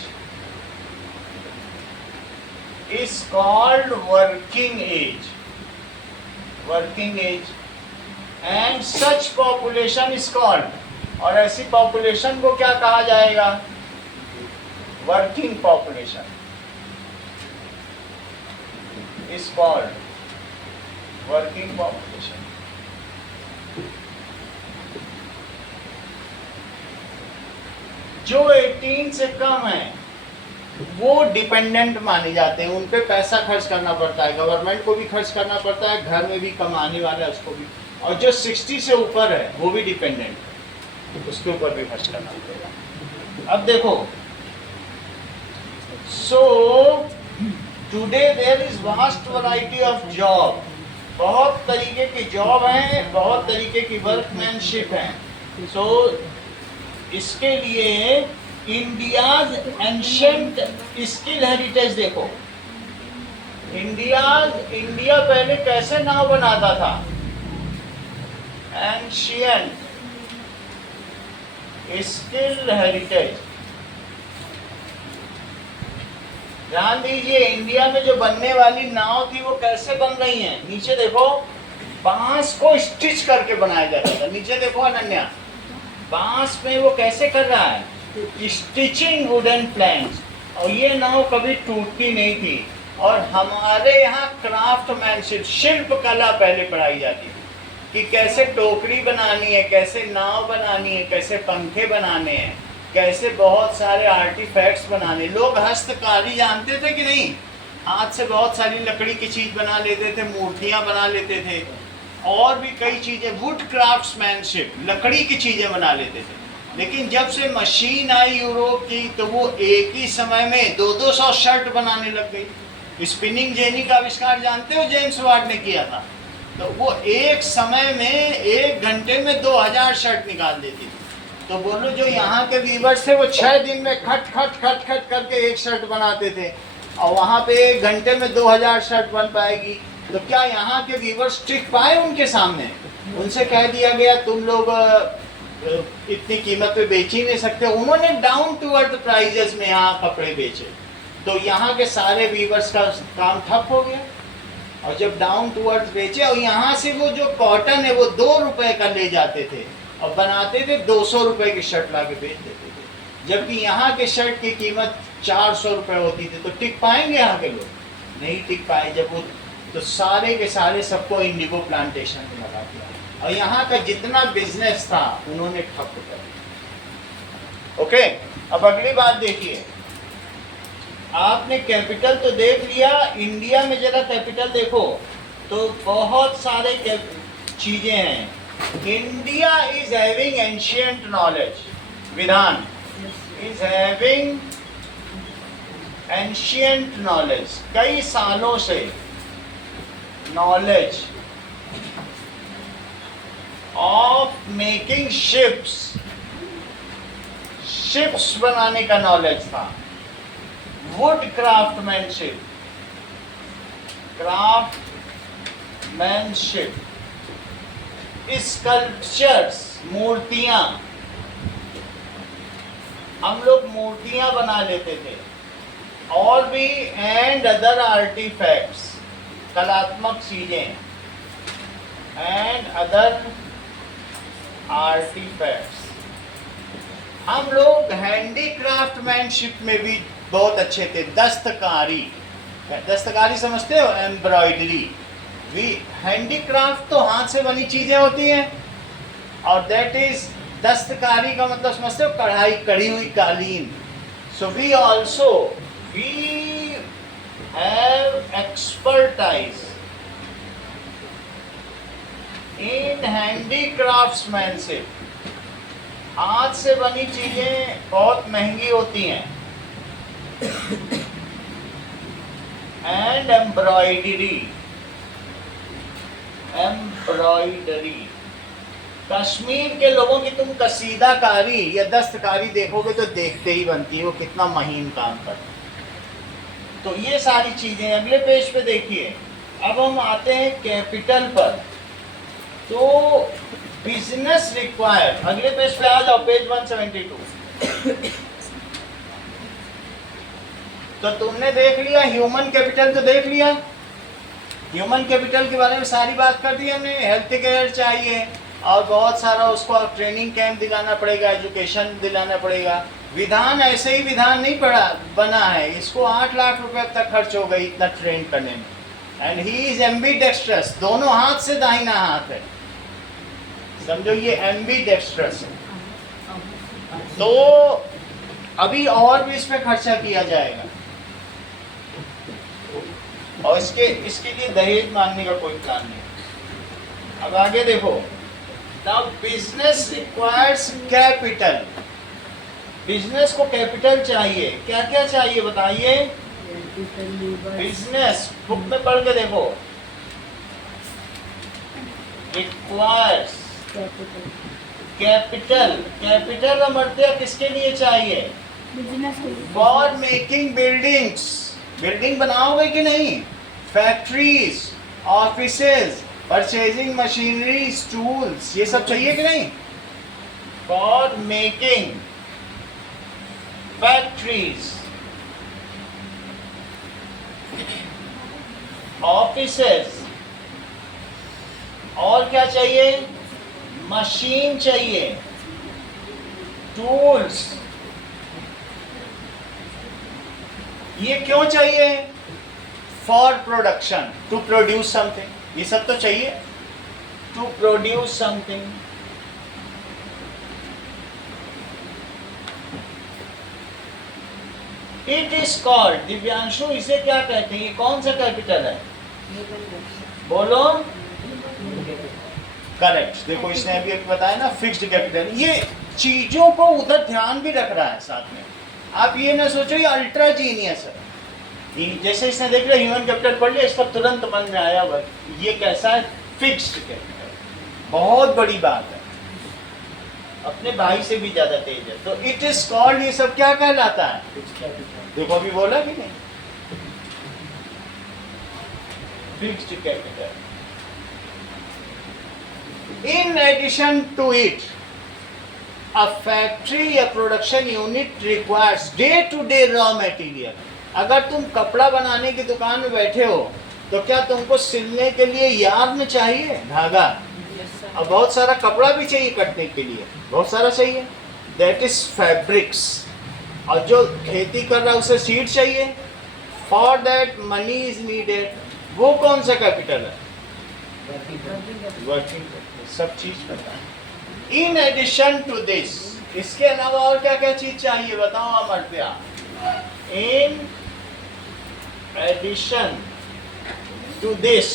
is called working age, working age, and such population is called, और ऐसी पॉपुलेशन को क्या कहा जाएगा? Working population is called working population. जो 18 से कम है वो डिपेंडेंट माने जाते हैं, उन पे पैसा खर्च करना पड़ता है, गवर्नमेंट को भी खर्च करना पड़ता है, घर में भी कमाने वाला है उसको भी, और जो 60 से ऊपर है वो भी डिपेंडेंट है, उसके ऊपर भी खर्च करना पड़ेगा। अब देखो, so today there is vast variety of job, बहुत तरीके की जॉब हैं, बहुत तरीके की वर्कमैनशिप है। सो इसके लिए इंडियाज एंशिएंट स्किल हेरिटेज देखो, इंडिया पहले कैसे नाव बनाता था? एंशिएंट स्किल हेरिटेज, ध्यान दीजिए, इंडिया में जो बनने वाली नाव थी वो कैसे बन रही हैं? नीचे देखो, बांस को स्टिच करके बनाया जाता था। नीचे देखो अनन्या, बांस में वो कैसे कर रहा है? स्टिचिंग वुडन प्लैंक्स, और ये नाव कभी टूटती नहीं थी। और हमारे यहाँ क्राफ्टमैनशिप, शिल्प कला पहले पढ़ाई जाती थी कि कैसे टोकरी बनानी है, कैसे नाव बनानी है, कैसे पंखे बनाने हैं, कैसे बहुत सारे आर्टिफैक्ट्स बनाने। लोग हस्तकारी जानते थे कि नहीं? हाथ से बहुत सारी लकड़ी की चीज़ बना लेते थे, मूर्तियाँ बना लेते थे, और भी कई चीज़ें, वुड क्राफ्ट्समैनशिप, लकड़ी की चीज़ें बना लेते थे। लेकिन जब से मशीन आई यूरोप की, तो वो एक ही समय में 200 शर्ट बनाने लग गई। स्पिनिंग जेनी का आविष्कार जानते हो, जेम्स वाट ने किया था। तो वो एक समय में 1 घंटे में 2000 शर्ट निकाल देती थी। तो बोलो, जो यहाँ के वीवर्स थे वो 6 दिन में खट खट खट खट करके एक शर्ट बनाते थे, और वहाँ पे 1 घंटे में 2000 शर्ट बन पाएगी। तो क्या यहाँ के वीवर्स टिक पाए उनके सामने? उनसे कह दिया गया तुम लोग इतनी कीमत पे बेच ही नहीं सकते। उन्होंने डाउन टू अर्थ प्राइजेस में यहाँ कपड़े बेचे, तो यहाँ के सारे वीवर्स का काम ठप हो गया। और जब डाउन टू अर्थ बेचे, और यहाँ से वो जो कॉटन है वो 2 रुपए का ले जाते थे और बनाते थे 200 रुपए की शर्ट ला के बेच देते थे, जबकि यहाँ के शर्ट की कीमत 400 रुपए होती थी। तो टिक पाएंगे यहाँ के लोग? नहीं टिक पाए। जब वो, तो सारे के सारे सबको इंडिगो प्लांटेशन में लगा दिया, और यहाँ का जितना बिजनेस था उन्होंने ठप कर दिया। ओके, अब अगली बात देखिए, आपने कैपिटल तो देख लिया, इंडिया में जरा कैपिटल देखो तो बहुत सारे चीजें हैं। India is having ancient knowledge, विधान इज हैविंग एंशिएंट नॉलेज, कई सालों से knowledge of making ships, ships बनाने का नॉलेज था। वुड क्राफ्टमैनशिप, क्राफ्टमैनशिप, स्कल्पचर्स, मूर्तियां, हम लोग मूर्तियां बना लेते थे, और भी एंड अदर आर्टिफैक्ट्स, कलात्मक चीजें, एंड अदर आर्टिफैक्ट्स। हम लोग हैंडीक्राफ्टमैनशिप में भी बहुत अच्छे थे। दस्तकारी, दस्तकारी समझते हो? एम्ब्रॉयडरी भी हैंडीक्राफ्ट, तो हाथ से बनी चीजें होती हैं, और दैट इज दस्तकारी का मतलब समझते हो? कढ़ाई, कढ़ी हुई कालीन। So we also we have expertise in handicraftsmanship. हाथ से बनी चीजें बहुत महंगी होती हैं। एंड एम्ब्रॉयडरी, एम्ब्रॉयडरी, कश्मीर के लोगों की तुम कसीदाकारी या दस्तकारी देखोगे तो देखते ही बनती है वो कितना महीन काम करते हैं। तो ये सारी चीजें अगले पेज पे देखिए। अब हम आते हैं कैपिटल पर। तो बिजनेस रिक्वायर, अगले पेज पे आ जाओ, पेज 172। तो तुमने देख लिया ह्यूमन कैपिटल, तो देख लिया ह्यूमन कैपिटल के बारे में सारी बात कर दी हमने। हेल्थ केयर चाहिए और बहुत सारा उसको ट्रेनिंग कैंप दिलाना पड़ेगा, एजुकेशन दिलाना पड़ेगा। विधान ऐसे ही विधान नहीं पड़ा बना है, इसको 8 लाख रुपए तक खर्च हो गई इतना ट्रेन करने में। एंड ही इज एम्बीडेक्स्ट्रस, दोनों हाथ से दाहिना हाथ है, समझो ये एम्बीडेक्स्ट्रस है। तो अभी और भी इस पे खर्चा किया जाएगा और इसके लिए दहेज मांगने का कोई प्लान नहीं। अब आगे देखो, now business requires capital, business को कैपिटल चाहिए। क्या क्या चाहिए बताइए? बिजनेस बुक में पढ़ के देखो, रिक्वायर्स कैपिटल, कैपिटल अमर्त्य किसके लिए चाहिए? फॉर मेकिंग बिल्डिंग्स, बिल्डिंग बनाओगे कि नहीं? Factories, offices, purchasing machineries, tools, ये सब चाहिए कि नहीं? फॉर मेकिंग फैक्ट्रीज, ऑफिसेज, और क्या चाहिए? मशीन चाहिए, टूल्स। ये क्यों चाहिए? For production, to produce something, ये सब तो चाहिए, to produce something. It is called, Divyanshu इसे क्या कहते हैं? ये कौन सा कैपिटल है? बोलो। करेक्ट, देखो इसने अभी एक बताया ना, फिक्स्ड कैपिटल। ये चीजों को उधर ध्यान भी रख रहा है साथ में। आप ये ना सोचो ये अल्ट्रा जीनियस है, जैसे इसने देख लिया ह्यूमन कैपिटल पढ़ लिया, इसका तुरंत मन में आया ये कैसा है? फिक्स्ड कैपिटल, बहुत बड़ी बात है, अपने भाई से भी ज्यादा तेज है। तो इट इज कॉल्ड, ये सब क्या कहलाता है? देखो अभी बोला कि नहीं, fixed capital. In addition to it, a factory या production unit requires day to day raw material। अगर तुम कपड़ा बनाने की दुकान में बैठे हो तो क्या तुमको सिलने के लिए यार्न चाहिए, धागा, और बहुत सारा कपड़ा भी चाहिए कटने के लिए, बहुत सारा चाहिए, दैट इज फैब्रिक्स। और जो खेती कर रहा है उसे सीड चाहिए, for that money is needed. वो कौन सा कैपिटल है? वर्किंग, सब चीज पता है। इन एडिशन टू दिस, इसके अलावा और क्या क्या चीज चाहिए बताओ Amartya? In addition to this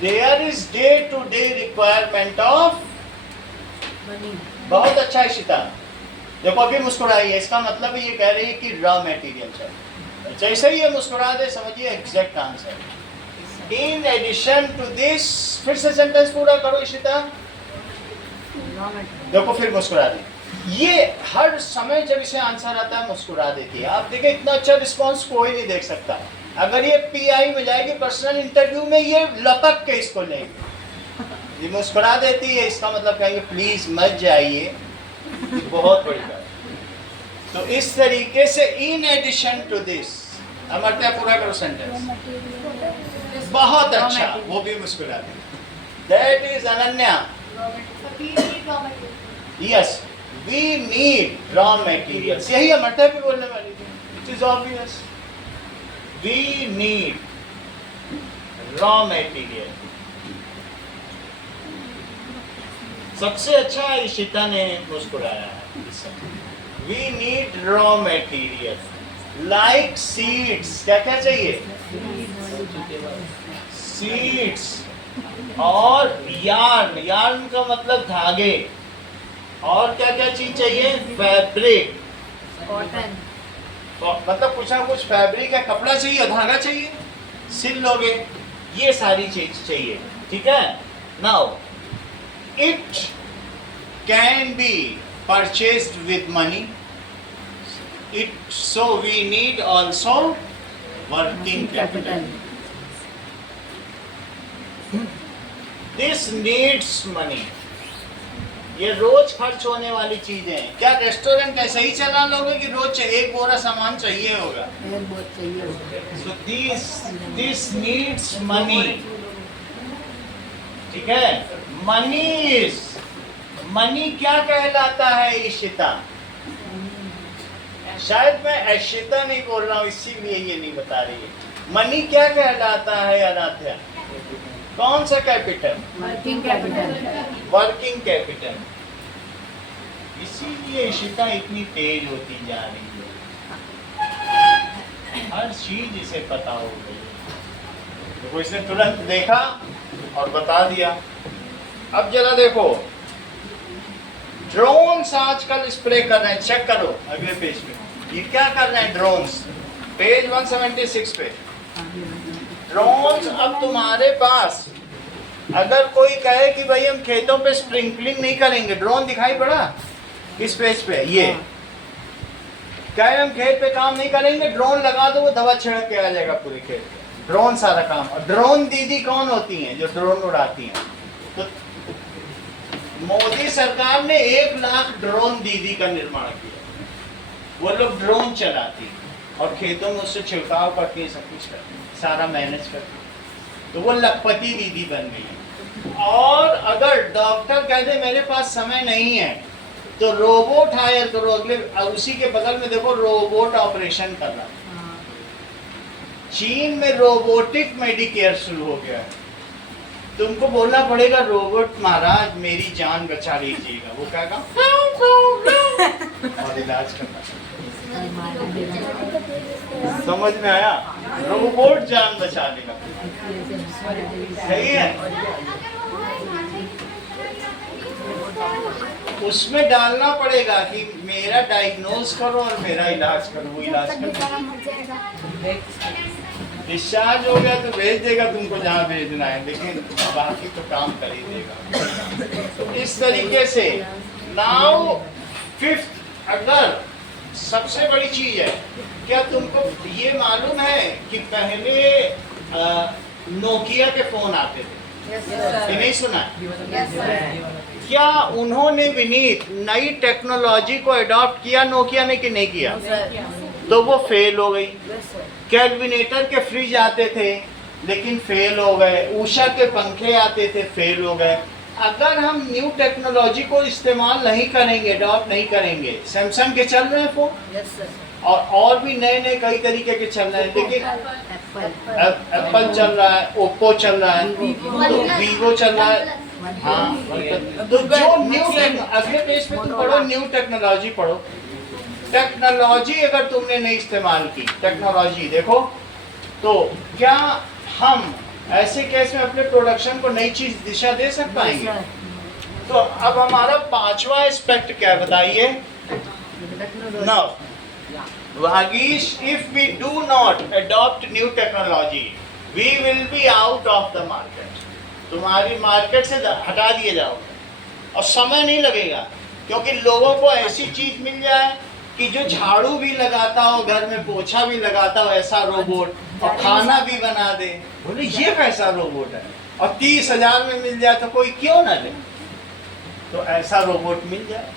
there is day to day requirement of money. बहुत अच्छा है शीता, देखो अभी मुस्कुराई है, इसका मतलब ये कह रही है कि रॉ मटेरियल चाहिए। जैसे ही ये मुस्कुरा दे समझिए exact answer. In addition to this, फिर से सेंटेंस पूरा करो इशिता। देखो फिर मुस्कुरा दी, ये हर समय जब इसे आंसर आता है मुस्कुरा देती है। आप देखिए इतना अच्छा रिस्पांस कोई नहीं देख सकता। अगर ये पीआई में जाएगी पर्सनल इंटरव्यू में, ये लपक के इसको लेंगे। ये मुस्कुरा देती है, इसका मतलब कहेंगे प्लीज मत जाइए, बहुत बड़ी बात। तो इस तरीके से in addition to this, Amartya पूरा करो सेंटेंस। बहुत अच्छा, वो भी मुस्कुरा दी। That is Ananya. Yes, we need raw materials, यही अमर्त्या भी बोलने वाली थी। It is obvious, we need raw material. सबसे अच्छा इशिता ने मुस्कुराया है। We need raw material like seeds. क्या क्या चाहिए? सीड्स और यार्न, यार्न का मतलब धागे। और क्या क्या चीज चाहिए? फैब्रिक, कॉटन, मतलब कुछ ना कुछ फैब्रिक है, कपड़ा चाहिए, धागा चाहिए, सिल लोगे, ये सारी चीज चाहिए। ठीक है। Now it can be purchased with money, it, so we need also working capital. This needs money. ये रोज खर्च होने वाली चीजें हैं। क्या रेस्टोरेंट ऐसे ही चला लोगे कि रोज एक बोरा सामान चाहिए होगा? एक बहुत चाहिए होगा। So this needs money. ठीक है, मनी क्या कहलाता है इशिता? शायद मैं ऐशिता नहीं बोल रहा हूँ इसीलिए ये नहीं बता रही है। मनी क्या कहलाता है अनाथ्या? कौन सा capital? Working capital. Working capital. इसीलिए इशिता इतनी तेज होती जा रही है, हर चीज इसे पता हो गई। देखो इसने तुरंत देखा और बता दिया। अब जरा देखो, ड्रोन्स आजकल स्प्रे कर रहे हैं, चेक करो अगले पेज पे। ये क्या कर रहे हैं ड्रोन्स? पेज 176 पे। ड्रोन्स अब तुम्हारे पास, अगर कोई कहे कि भाई हम खेतों पे स्प्रिंकलिंग नहीं करेंगे, ड्रोन दिखाई पड़ा किस पेज पे? ये कहे हम खेत पे काम नहीं करेंगे, ड्रोन लगा दो, वो दवा छिड़क के आ जाएगा पूरे खेत पे। ड्रोन सारा काम। और ड्रोन दीदी कौन होती हैं? जो ड्रोन उड़ाती हैं। तो मोदी सरकार ने 1 लाख ड्रोन दीदी का निर्माण किया। वो लोग ड्रोन चलाती हैं और खेतों में उससे छिड़काव करती है, सब कुछ करती है, सारा मैनेज करती है। तो वो लखपति दीदी बन गई है। और अगर डॉक्टर कहते मेरे पास समय नहीं है तो रोबोट हायर करो। अगले उसी के बगल में देखो रोबोट ऑपरेशन कर रहा है। चीन में रोबोटिक मेडिकेयर शुरू हो गया है। तुमको बोलना पड़ेगा रोबोट महाराज मेरी जान बचा लीजिएगा, वो कहेगा और इलाज करना। समझ में आया? रोबोट जान बचा लेगा। सही है। उसमें डालना पड़ेगा कि मेरा डायग्नोज करो और मेरा इलाज करो, वो इलाज करो। डिस्चार्ज हो गया तो भेज देगा तुमको जहाँ भेजना है, लेकिन बाकी तो काम कर ही देगा। तो इस तरीके से नाउ फिफ्थ, अगर सबसे बड़ी चीज है, क्या तुमको ये मालूम है कि पहले नोकिया के फोन आते थे? ये नहीं सुना? क्या उन्होंने विनीत नई टेक्नोलॉजी को अडॉप्ट किया नोकिया ने कि नहीं किया? तो वो फेल हो गई। कैलविनेटर के फ्रिज आते थे लेकिन फेल हो गए, उषा के पंखे आते थे, फेल हो गए। अगर हम न्यू टेक्नोलॉजी को इस्तेमाल नहीं करेंगे, अडॉप्ट नहीं करेंगे, सैमसंग के चल रहे हैं फोन और भी नए नए कई तरीके के चल रहे हैं, लेकिन एप्पल चल रहा है, ओप्पो चल रहा है, तो वीवो चल रहा है। हाँ, तो जो न्यू, अगले पेज पे तुम पढ़ो, न्यू टेक्नोलॉजी पढ़ो। टेक्नोलॉजी अगर तुमने नहीं इस्तेमाल की, टेक्नोलॉजी देखो, तो क्या हम ऐसे केस में अपने प्रोडक्शन को नई चीज दिशा दे सकते पाएंगे? तो अब हमारा 5वां एस्पेक्ट क्या बताइए? Now Vagish, if we do not adopt new technology, we will be out of the market. तुम्हारी मार्केट से हटा दिए जाओगे और समय नहीं लगेगा, क्योंकि लोगों को ऐसी चीज मिल जाए कि जो झाड़ू भी लगाता हो, घर में पोछा भी लगाता हो, ऐसा रोबोट, और खाना भी बना दे। बोले ये कैसा रोबोट है, और 30,000 में मिल जाए तो कोई क्यों ना ले? तो ऐसा रोबोट मिल जाए।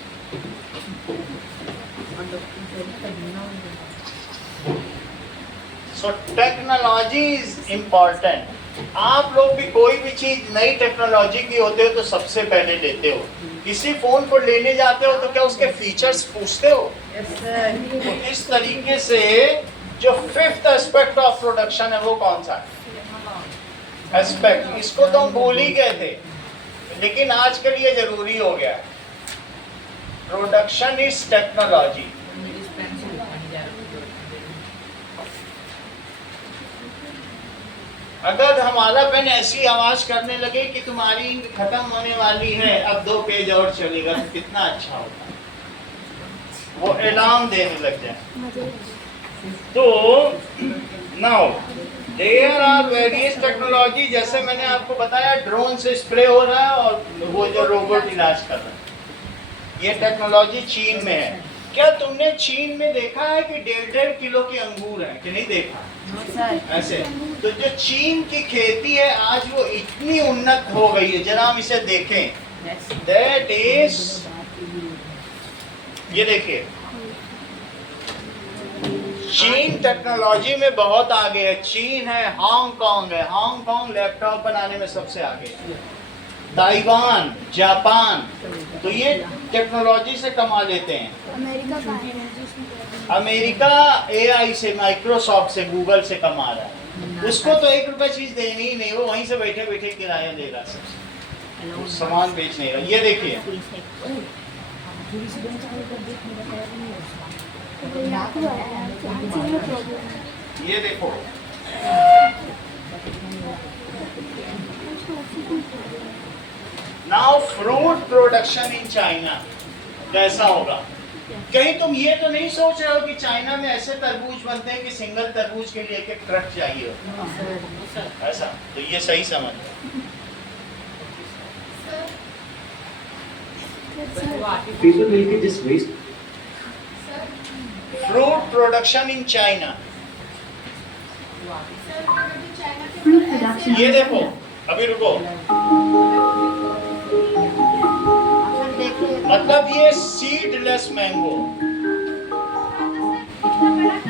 So technology is important. आप लोग भी कोई भी चीज नई टेक्नोलॉजी की होते हो तो सबसे पहले लेते हो। किसी फोन को लेने जाते हो तो क्या उसके फीचर्स पूछते हो? तो इस तरीके से जो फिफ्थ एस्पेक्ट ऑफ प्रोडक्शन है वो कौन सा एस्पेक्ट? इसको तो हम भूल ही गए थे, लेकिन आज के लिए जरूरी हो गया। Production is technology. अगर हमारा पेन ऐसी आवाज करने लगे कि तुम्हारी इंक खत्म होने वाली है, अब 2 पेज और चलेगा, तो कितना अच्छा होगा, वो अलार्म देने लग जाए। तो now there are various technology, जैसे मैंने आपको बताया ड्रोन से स्प्रे हो रहा है और वो जो रोबोट इलाज कर रहा है, ये टेक्नोलॉजी चीन में है। क्या तुमने चीन में देखा है कि 1.5 किलो के अंगूर हैं कि नहीं देखा? सर ऐसे। तो जो चीन की खेती है आज वो इतनी उन्नत हो गई है, जरा हम इसे देखें। दैट इज, ये देखिए चीन टेक्नोलॉजी में बहुत आगे है। चीन है, हांगकांग है, हांगकांग लैपटॉप बनाने में सबसे आगे है। ताइवान, जापान, तो ये टेक्नोलॉजी से कमा लेते हैं। अमेरिका कहाँ है? अमेरिका एआई से, माइक्रोसॉफ्ट से, गूगल से कमा रहा है। उसको तो 1 रुपए चीज देनी ही नहीं, वो वहीं से बैठे बैठे किराया दे रहा है, सामान बेच नहीं रहा। ये देखिए ये देखो, now fruit production in China कैसा होगा? कहीं तुम ये तो नहीं सोच रहे हो कि चाइना में ऐसे तरबूज बनते हैं कि सिंगल तरबूज के लिए एक ट्रक चाहिए हो? ऐसा तो ये सही समझ लो। People will be just waste. Fruit production in China, Fruit production. ये देखो, अभी रुको, मतलब ये सीडलेस मैंगो।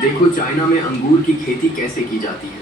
देखो चाइना में अंगूर की खेती कैसे की जाती है।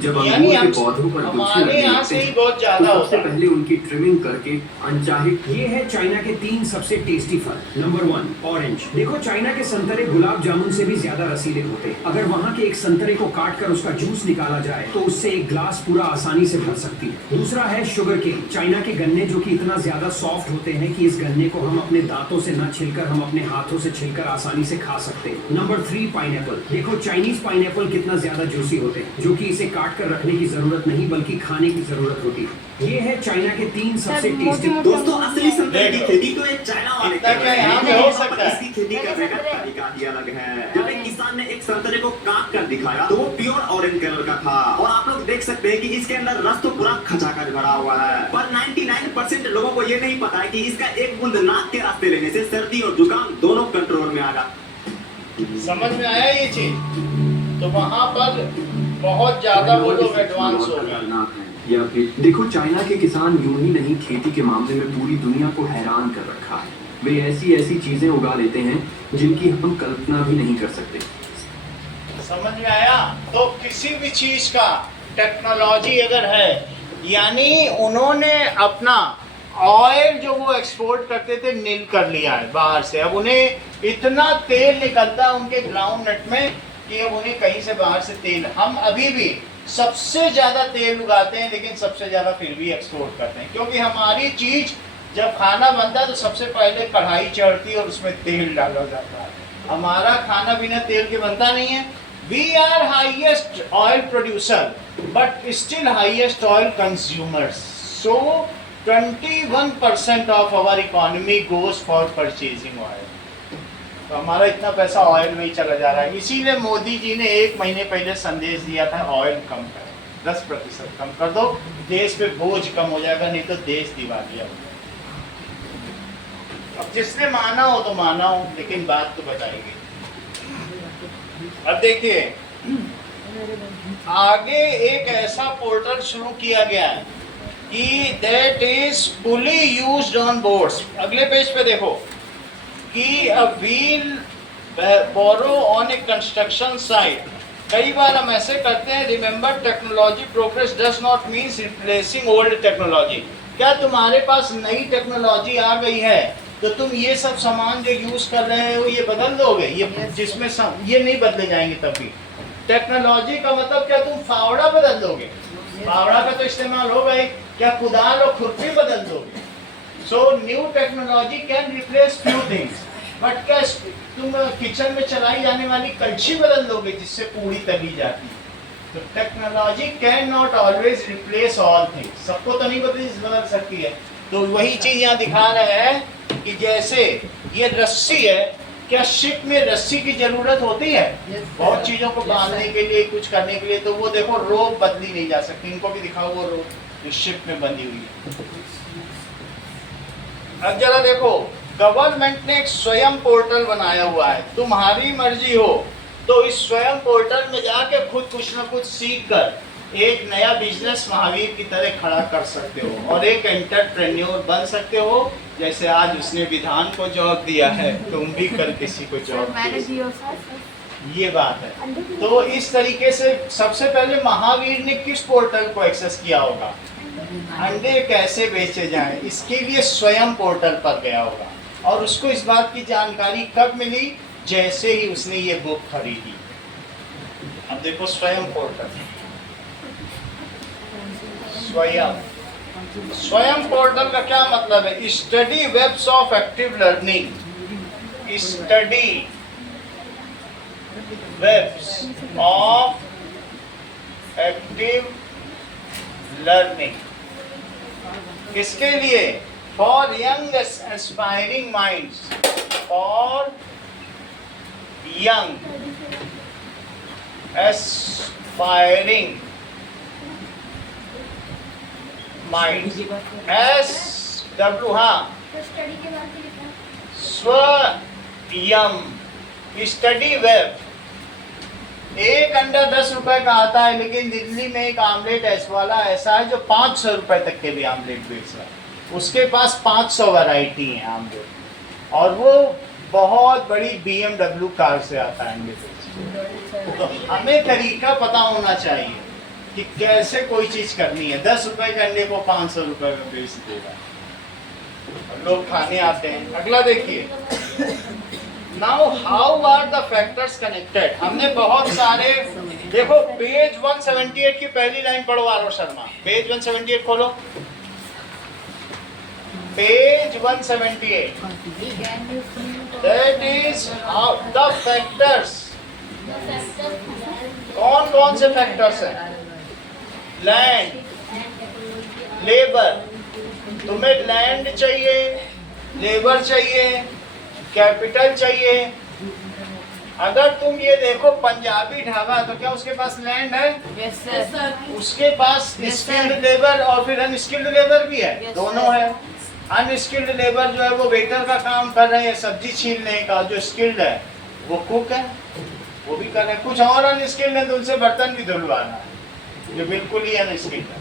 जब यानी अंगूर के हम पौधों पर गुच्छे हमारे लगने यहाँ लगते से ही हैं, बहुत तो ज्यादा सबसे होता है। पहले उनकी ट्रिमिंग करके अनचाहे ये है चाइना के 3 सबसे टेस्टी फल। Number 1 orange. देखो चाइना के संतरे गुलाब जामुन से भी ज्यादा रसीले होते हैं। अगर वहाँ के एक संतरे को काट कर उसका जूस निकाला जाए तो उससे एक ग्लास पूरा आसानी से भर सकती है। दूसरा है शुगर केन। चाइना के गन्ने जो कि इतना ज्यादा सॉफ्ट होते हैं कि इस गन्ने को हम अपने दांतों से न छिलकर हम अपने हाथों से छिलकर आसानी से खा सकते हैं। Number 3 pineapple. देखो चाइनीज पाइनएप्पल कितना ज्यादा जूसी होते हैं, जो कि इसे काट कर रखने की जरूरत नहीं बल्कि खाने की जरूरत होती है। ये है चाइना के 3 सबसे टेस्टी। दोस्तों असली संतरे की खेती तो एक चाइना वाले इतना क्या यहाँ पे हो सकता है? इसकी खेती करने का तरीका ही अलग है। जब एक किसान ने एक संतरे को काट कर दिखाया तो वो प्योर ऑरेंज कलर का था, और आप लोग देख सकते हैं कि इसके अंदर रस तो पूरा खचाखच भरा हुआ है। पर 99% लोगों को ये नहीं पता है कि इसका एक बूंद नाक के रास्ते लेने से सर्दी और जुकाम दोनों कंट्रोल में आ जाता। समझ में आया ये चीज? तो वहाँ पर बहुत ज्यादा वो लोग एडवांस हो गए। या फिर देखो चाइना के किसान यूं ही नहीं खेती के मामले में पूरी दुनिया को हैरान कर रखा है। वे ऐसी ऐसी चीजें उगा लेते हैं जिनकी हम कल्पना भी नहीं कर सकते। समझ में आया? तो किसी भी चीज का टेक्नोलॉजी अगर है, यानी उन्होंने अपना ऑयल जो वो एक्सपोर्ट करते थे नील कर लिया है बाहर से। अब उन्हें इतना तेल निकलता है उनके ग्राउंड नट में कि अब उन्हें कहीं से बाहर से तेल, हम अभी भी सबसे ज़्यादा तेल उगाते हैं लेकिन सबसे ज़्यादा फिर भी एक्सपोर्ट करते हैं, क्योंकि हमारी चीज़ जब खाना बनता है तो सबसे पहले कढ़ाई चढ़ती है और उसमें तेल डाला जाता है। हमारा खाना बिना तेल के बनता नहीं है। We are highest oil producer but still highest oil consumers. So 21% of our economy goes for purchasing oil. तो हमारा इतना पैसा ऑयल में ही चला जा रहा है। इसीलिए मोदी जी ने 1 महीने पहले संदेश दिया था ऑयल कम करो, 10% कम कर दो, देश पे बोझ कम हो जाएगा, नहीं तो देश दिवालिया हो जाएगा। अब जिसने माना हो तो माना हो, लेकिन बात तो बताएगी। अब देखिए आगे एक ऐसा पोर्टल शुरू किया गया है कि that is fully used on boards. अगले पेज पे देखो कि a wheelbarrow on a construction site. कई बार हम ऐसे करते हैं, remember technology progress does not means replacing old technology. क्या तुम्हारे पास नई टेक्नोलॉजी आ गई है तो तुम ये सब सामान जो यूज कर रहे हो ये बदल दोगे? ये जिसमें ये नहीं बदले जाएंगे तभी। टेक्नोलॉजी का मतलब क्या तुम फावड़ा बदल दोगे? फावड़ा का तो इस्तेमाल हो गई, क्या कुदाल और खुरपी बदल दोगे? So new technology can replace few things, but क्या तुम किचन में चलाई जाने वाली कलछी बदल दोगे जिससे पूड़ी तली जाती है? तो technology can not always replace all things. सबको तो नहीं बदल सकती है। तो वही चीज यहाँ दिखा रहे हैं कि जैसे ये रस्सी है, क्या शिप में रस्सी की जरूरत होती है? बहुत चीजों को बांधने के लिए, कुछ करने के लिए, तो वो देखो रोप बदली नहीं जा सकती। इनको भी दिखाओ वो रोप जो शिप में बंधी हुई है। अब जरा देखो, गवर्नमेंट ने एक स्वयं पोर्टल बनाया हुआ है। तुम्हारी मर्जी हो तो इस स्वयं पोर्टल में जाके खुद कुछ ना कुछ सीख कर एक नया बिजनेस महावीर की तरह खड़ा कर सकते हो और एक एंटरप्रेन्योर बन सकते हो। जैसे आज उसने विधान को जॉब दिया है, तुम भी कल किसी को जॉब मैंने दे। दिया ये बात है। तो इस तरीके से सबसे पहले महावीर ने किस पोर्टल को एक्सेस किया होगा? अंडे कैसे बेचे जाएं, इसके लिए स्वयं पोर्टल पर गया होगा। और उसको इस बात की जानकारी कब मिली? जैसे ही उसने ये बुक खरीदी। अब देखो स्वयं पोर्टल, स्वयं पोर्टल का क्या मतलब है? Study webs of active learning, study webs of active learning. किसके लिए? For young aspiring minds, for young aspiring minds, SW, हाँ, तो स्टडी के बाद लिखना स्वयं स्टडी वेब। एक अंडा 10 रुपए का आता है, लेकिन दिल्ली में एक आमलेट ऐसा वाला ऐसा है जो 500 रुपए तक के भी आमलेट बेच रहा है। उसके पास 500 वैरायटी है आमलेट, और वो बहुत बड़ी BMW कार से आता है अंडे बेचने। तो हमें तरीका पता होना चाहिए कि कैसे कोई चीज करनी है। 10 रुपए के अंडे को 500 रुपए में बेच देगा, लोग खाने आते हैं। अगला देखिए, now how are the factors connected. हमने बहुत सारे, देखो पेज 178 की पहली लाइन पढ़ो आरो शर्मा, पेज 178 खोलो, page 178। That is how the factors. कौन कौन से फैक्टर्स हैं? लैंड, लेबर, तुम्हें लैंड चाहिए, लेबर चाहिए, कैपिटल चाहिए। अगर तुम ये देखो पंजाबी ढाबा, तो क्या उसके पास लैंड है? Yes sir. उसके पास Yes, स्किल्ड sir. लेबर और फिर अनस्किल्ड लेबर भी है। Yes, दोनों sir. है। अनस्किल्ड लेबर जो है वो वेटर का काम कर रहे हैं, सब्जी छीलने का। जो स्किल्ड है वो कुक है, वो भी कर रहे हैं। कुछ और अनस्किल्ड है तो उनसे बर्तन भी धुलवाना है, जो बिल्कुल ही अनस्किल्ड है।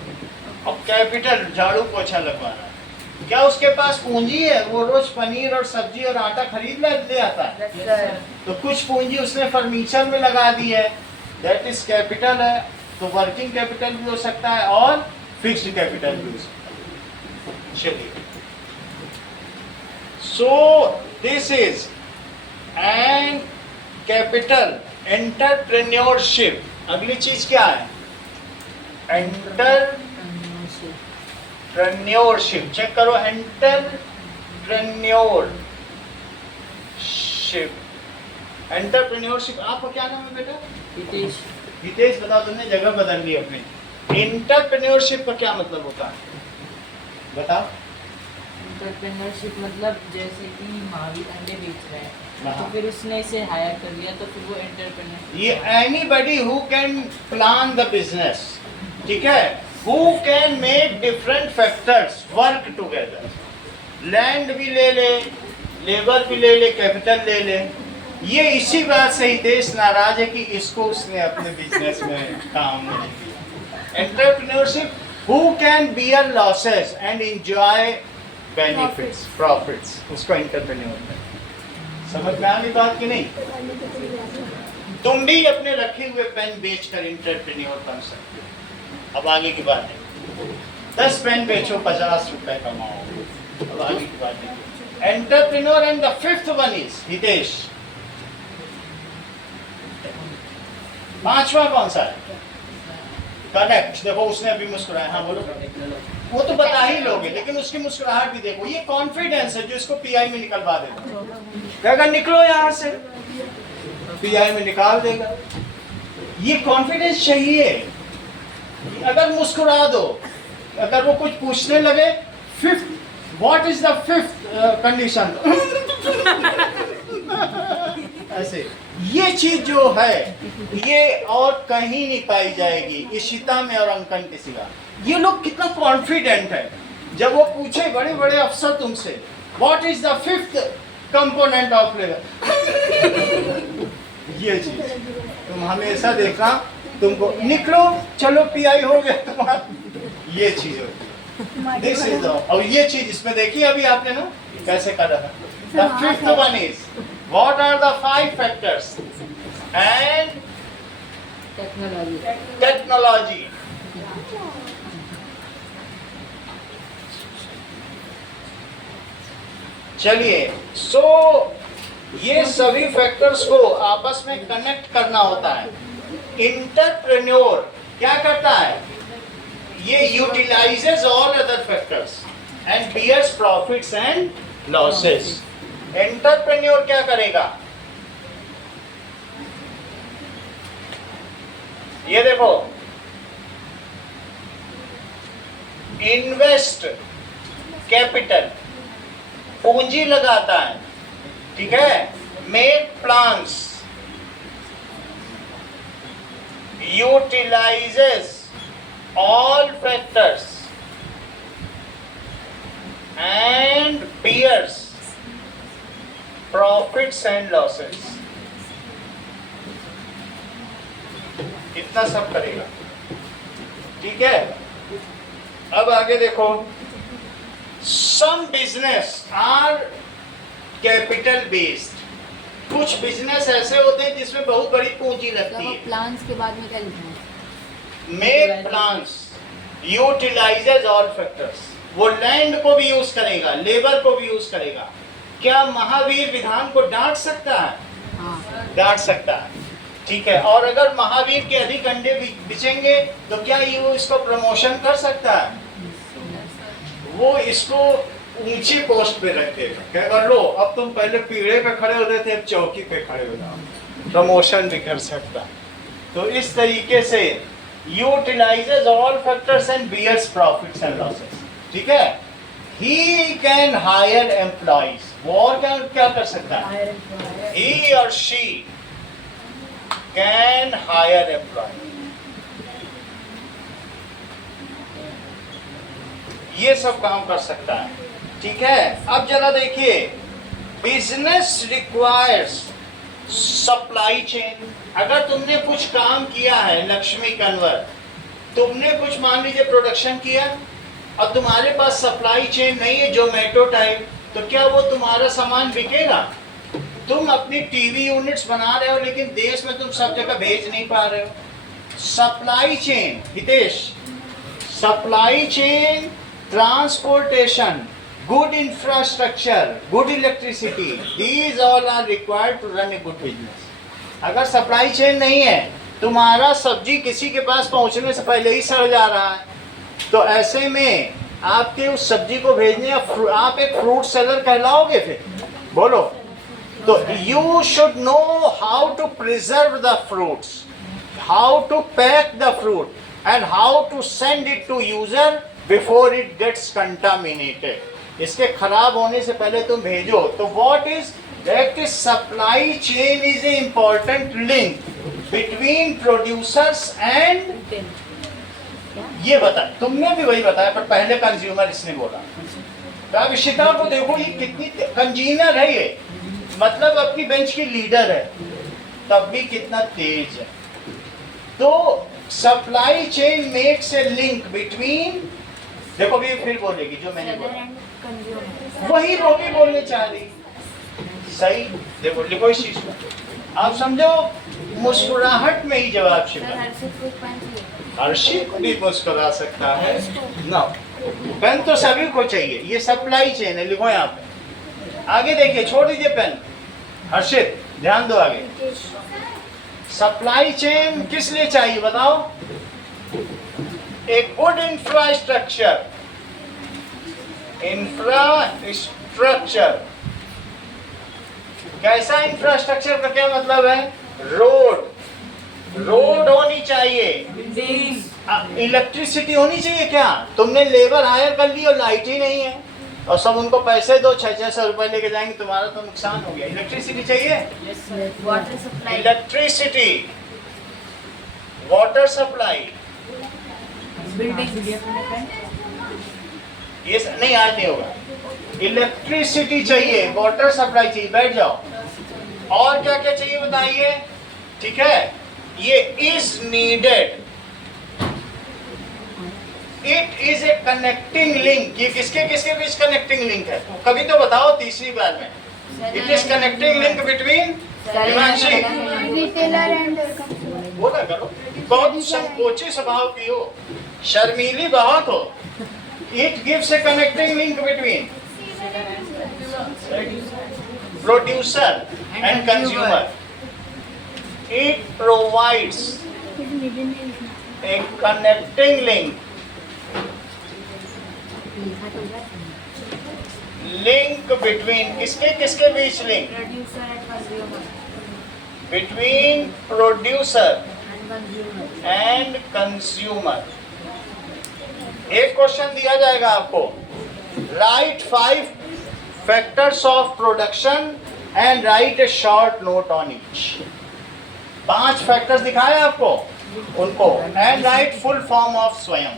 और कैपिटल, झाड़ू पोछा लगवाना है। क्या उसके पास पूंजी है? वो रोज पनीर और सब्जी और आटा खरीद ले आता है। Yes sir. तो कुछ पूंजी उसने फर्नीचर में लगा दी है, दैट इज कैपिटल है। तो वर्किंग कैपिटल भी हो सकता है और फिक्स्ड कैपिटल भी हो सकता है। चलिए, so this is an capital entrepreneurship. अगली चीज क्या है? एंटरप्रेन्योरशिप। चेक करो, एंटरप्रेन्योरशिप। एंटरप्रेन्योरशिप। आपका क्या नाम है बेटा? हितेश। हितेश, बताओ, तुमने जगह बदल ली अपनी। एंटरप्रेन्योरशिप का क्या मतलब होता है? बताओ। एंटरप्रेन्योरशिप मतलब जैसे कि महावीर अंडे बेच रहे हैं, हाँ। तो फिर उसने इसे हायर कर लिया, तो फिर वो एंटरप्रेन्योर। ये anybody who can plan the business, ठीक है, who can make different factors work together. Land भी ले ले, लेबर भी ले ले, कैपिटल ले ले। ये इसी बात से हितेश नाराज है कि इसको उसने अपने बिजनेस में काम नहीं किया। Entrepreneurship, who can bear losses and enjoy benefits, profits, उसको एंटरप्रेन्योर है। समझ में आ गई बात की नहीं? तुम भी अपने रखे हुए पेन बेचकर एंटरप्रेन्योर बन सकते हो। अब आगे की बात है, 10 पेन बेचो, 50 रुपए कमाओ। अब आगे की बात है, entrepreneur. And the fifth one is Hitesh. पांचवा कौन सा है? करेक्ट। देखो उसने अभी मुस्कुराया। हाँ बोलो। वो तो बता ही लोगे, लेकिन उसकी मुस्कुराहट भी देखो। ये कॉन्फिडेंस है जो इसको पीआई में निकलवा देगा। अगर निकलो यहाँ से, पीआई में निकाल देगा। ये कॉन्फिडेंस चाहिए। अगर मुस्कुरा दो, अगर वो कुछ पूछने लगे, fifth, what is the fifth condition, ऐसे। ये चीज जो है ये और कहीं नहीं पाई जाएगी, इशिता में और अंकन के सिवा। ये लोग कितना कॉन्फिडेंट है। जब वो पूछे बड़े बड़े अफसर तुमसे, what is the fifth component of labour, ये चीज तुम हमेशा देखना, तुमको निकलो चलो पीआई हो गया तुम्हारा, ये चीज होती है। दिस इज और ये चीज इसमें देखिए अभी आपने ना कैसे कर रहा है। The fifth one is what are the 5 factors and technology. technology. चलिए ये सभी फैक्टर्स को आपस में कनेक्ट करना होता है। इंटरप्रेन्योर क्या करता है, ये utilizes all other factors and bears profits and losses. Entrepreneur क्या करेगा, ये देखो, इन्वेस्ट कैपिटल, पूंजी लगाता है, ठीक है, make plans, utilizes all factors and bears profits and losses. इतना सब करेगा, ठीक है। अब आगे देखो, some business are capital based, कुछ बिजनेस ऐसे होते हैं जिसमें बहुत बड़ी पूंजी लगती है। प्लान्स के बाद में क्या लिखना है? Make plans, utilises all factors, वो लैंड को भी यूज करेगा, लेबर को भी यूज करेगा। क्या महावीर विधान को डांट सकता है? हाँ। डांट सकता है, ठीक है। और अगर महावीर के अधिक अंडे बिचेंगे तो क्या ये इसको प्रमोशन कर सकता है? वो इसको ऊंची पोस्ट पे रख देगा, कहेगा लो अब तुम पहले पीढ़े पे खड़े होते थे, अब चौकी पे खड़े हो जाओ। प्रमोशन भी कर सकता है। तो इस तरीके से utilizes all factors and bears profits and losses, ठीक है। ही कैन हायर एम्प्लॉइज, वो और क्या कर सकता है? ही और शी कैन हायर एम्प्लॉय, ये सब काम कर सकता है, ठीक है। अब जरा देखिए, बिजनेस रिक्वायर्स सप्लाई चेन। अगर तुमने कुछ काम किया है, लक्ष्मी कन्वर, तुमने कुछ मान लीजिए प्रोडक्शन किया, अब तुम्हारे पास सप्लाई चेन नहीं है जोमेटो टाइप, तो क्या वो तुम्हारा सामान बिकेगा? तुम अपनी टीवी यूनिट्स बना रहे हो लेकिन देश में तुम सब जगह भेज नहीं पा रहे हो। Supply chain, Hitesh, supply chain, transportation, good infrastructure, good electricity, these all are required to run a good business. अगर सप्लाई चेन नहीं है, तुम्हारा सब्जी किसी के पास पहुंचने से पहले ही सड़ जा रहा है, तो ऐसे में आपके उस सब्जी को भेजने, आप एक फ्रूट सेलर कहलाओगे फिर? बोलो। तो you should know how to preserve the fruits, how to pack the fruit, and how to send it to user before it gets contaminated. इसके खराब होने से पहले तुम भेजो। तो what is that, supply chain is a important link between producers and, ये बता, तुमने भी वही बताया पर पहले कंज्यूमर इसने बोला। तो अब इशिता को देखो, ये कितनी कंजीनर है, ये मतलब अपनी बेंच की लीडर है, तब भी कितना तेज है। तो supply chain makes a link between, देखो भी फिर बोलेगी जो मैंने बोला, वही भी बोलने चाह रही, सही। देखो लिखो इस चीज को, आप समझो मुस्कुराहट में ही जवाब छिपा। हर्षित भी मुस्कुरा सकता है ना, पेन तो सभी को चाहिए, ये सप्लाई चेन है, लिखो यहाँ पे। आगे देखिए, छोड़ दीजिए पेन, हर्षित ध्यान दो आगे। सप्लाई चेन किस लिए चाहिए बताओ? एक गुड इंफ्रास्ट्रक्चर, कैसा इंफ्रास्ट्रक्चर का क्या मतलब है? रोड होनी चाहिए, इलेक्ट्रिसिटी होनी चाहिए। क्या तुमने लेबर हायर कर ली और लाइट ही नहीं है, और सब उनको पैसे दो, 600 रुपए लेके जाएंगे, तुम्हारा तो नुकसान हो गया। इलेक्ट्रिसिटी चाहिए, इलेक्ट्रिसिटी, वाटर सप्लाई, ये नहीं, आज नहीं होगा। इलेक्ट्रिसिटी चाहिए, वाटर सप्लाई चाहिए, बैठ जाओ। और क्या क्या चाहिए बताइए? ठीक है, ये is needed, it is a connecting link. ये किसके किसके बीच कनेक्टिंग लिंक है? कभी तो बताओ तीसरी बार में। It is connecting link between Himanshi, retailer and बोला करो, बहुत संकोची स्वभाव की हो, शर्मीली बहुत हो। It gives a connecting link between producer and consumer. It provides a connecting link, link between किसके किसके बीच? Link between producer and consumer. एक क्वेश्चन दिया जाएगा आपको, write 5 factors of production and write a short note on each. 5 factors दिखाए आपको, उनको and write full form of Swayam.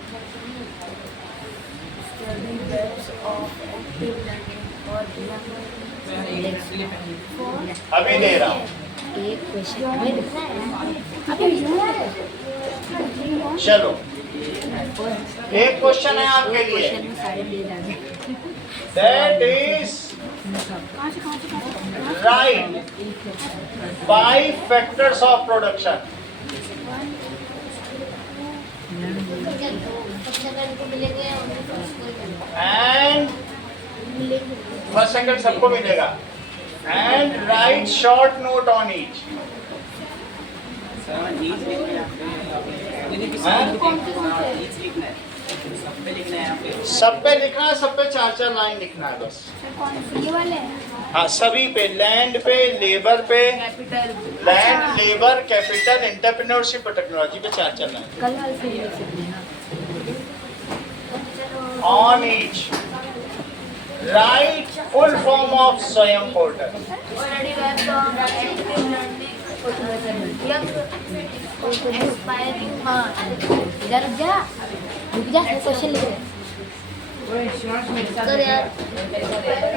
अभी दे रहा हूं, चलो एक क्वेश्चन है आपके लिए, that is right 5 factors of production. And first second सबको मिलेगा, and right short note on each. Sir नीच लिखना है हाँ? नीच लिखना है, सब पे लिखना है यहाँ पे। सब पे लिखना है, सब पे 4-4 लाइन लिखना है बस। ये वाले हैं? हाँ, सभी पे, लैंड पे, लेबर पे, लैंड, लेबर, कैपिटल, एंटरप्रेन्योरशिप और टेक्नोलॉजी पे 4-4 लाइन कल वाले से लिख सकते हैं ना। On each. Right full form of स्वयं portal. Already web from active learning expiring हाँ इधर रुक जा क्वेश्चन लिख रहे हैं। कर यार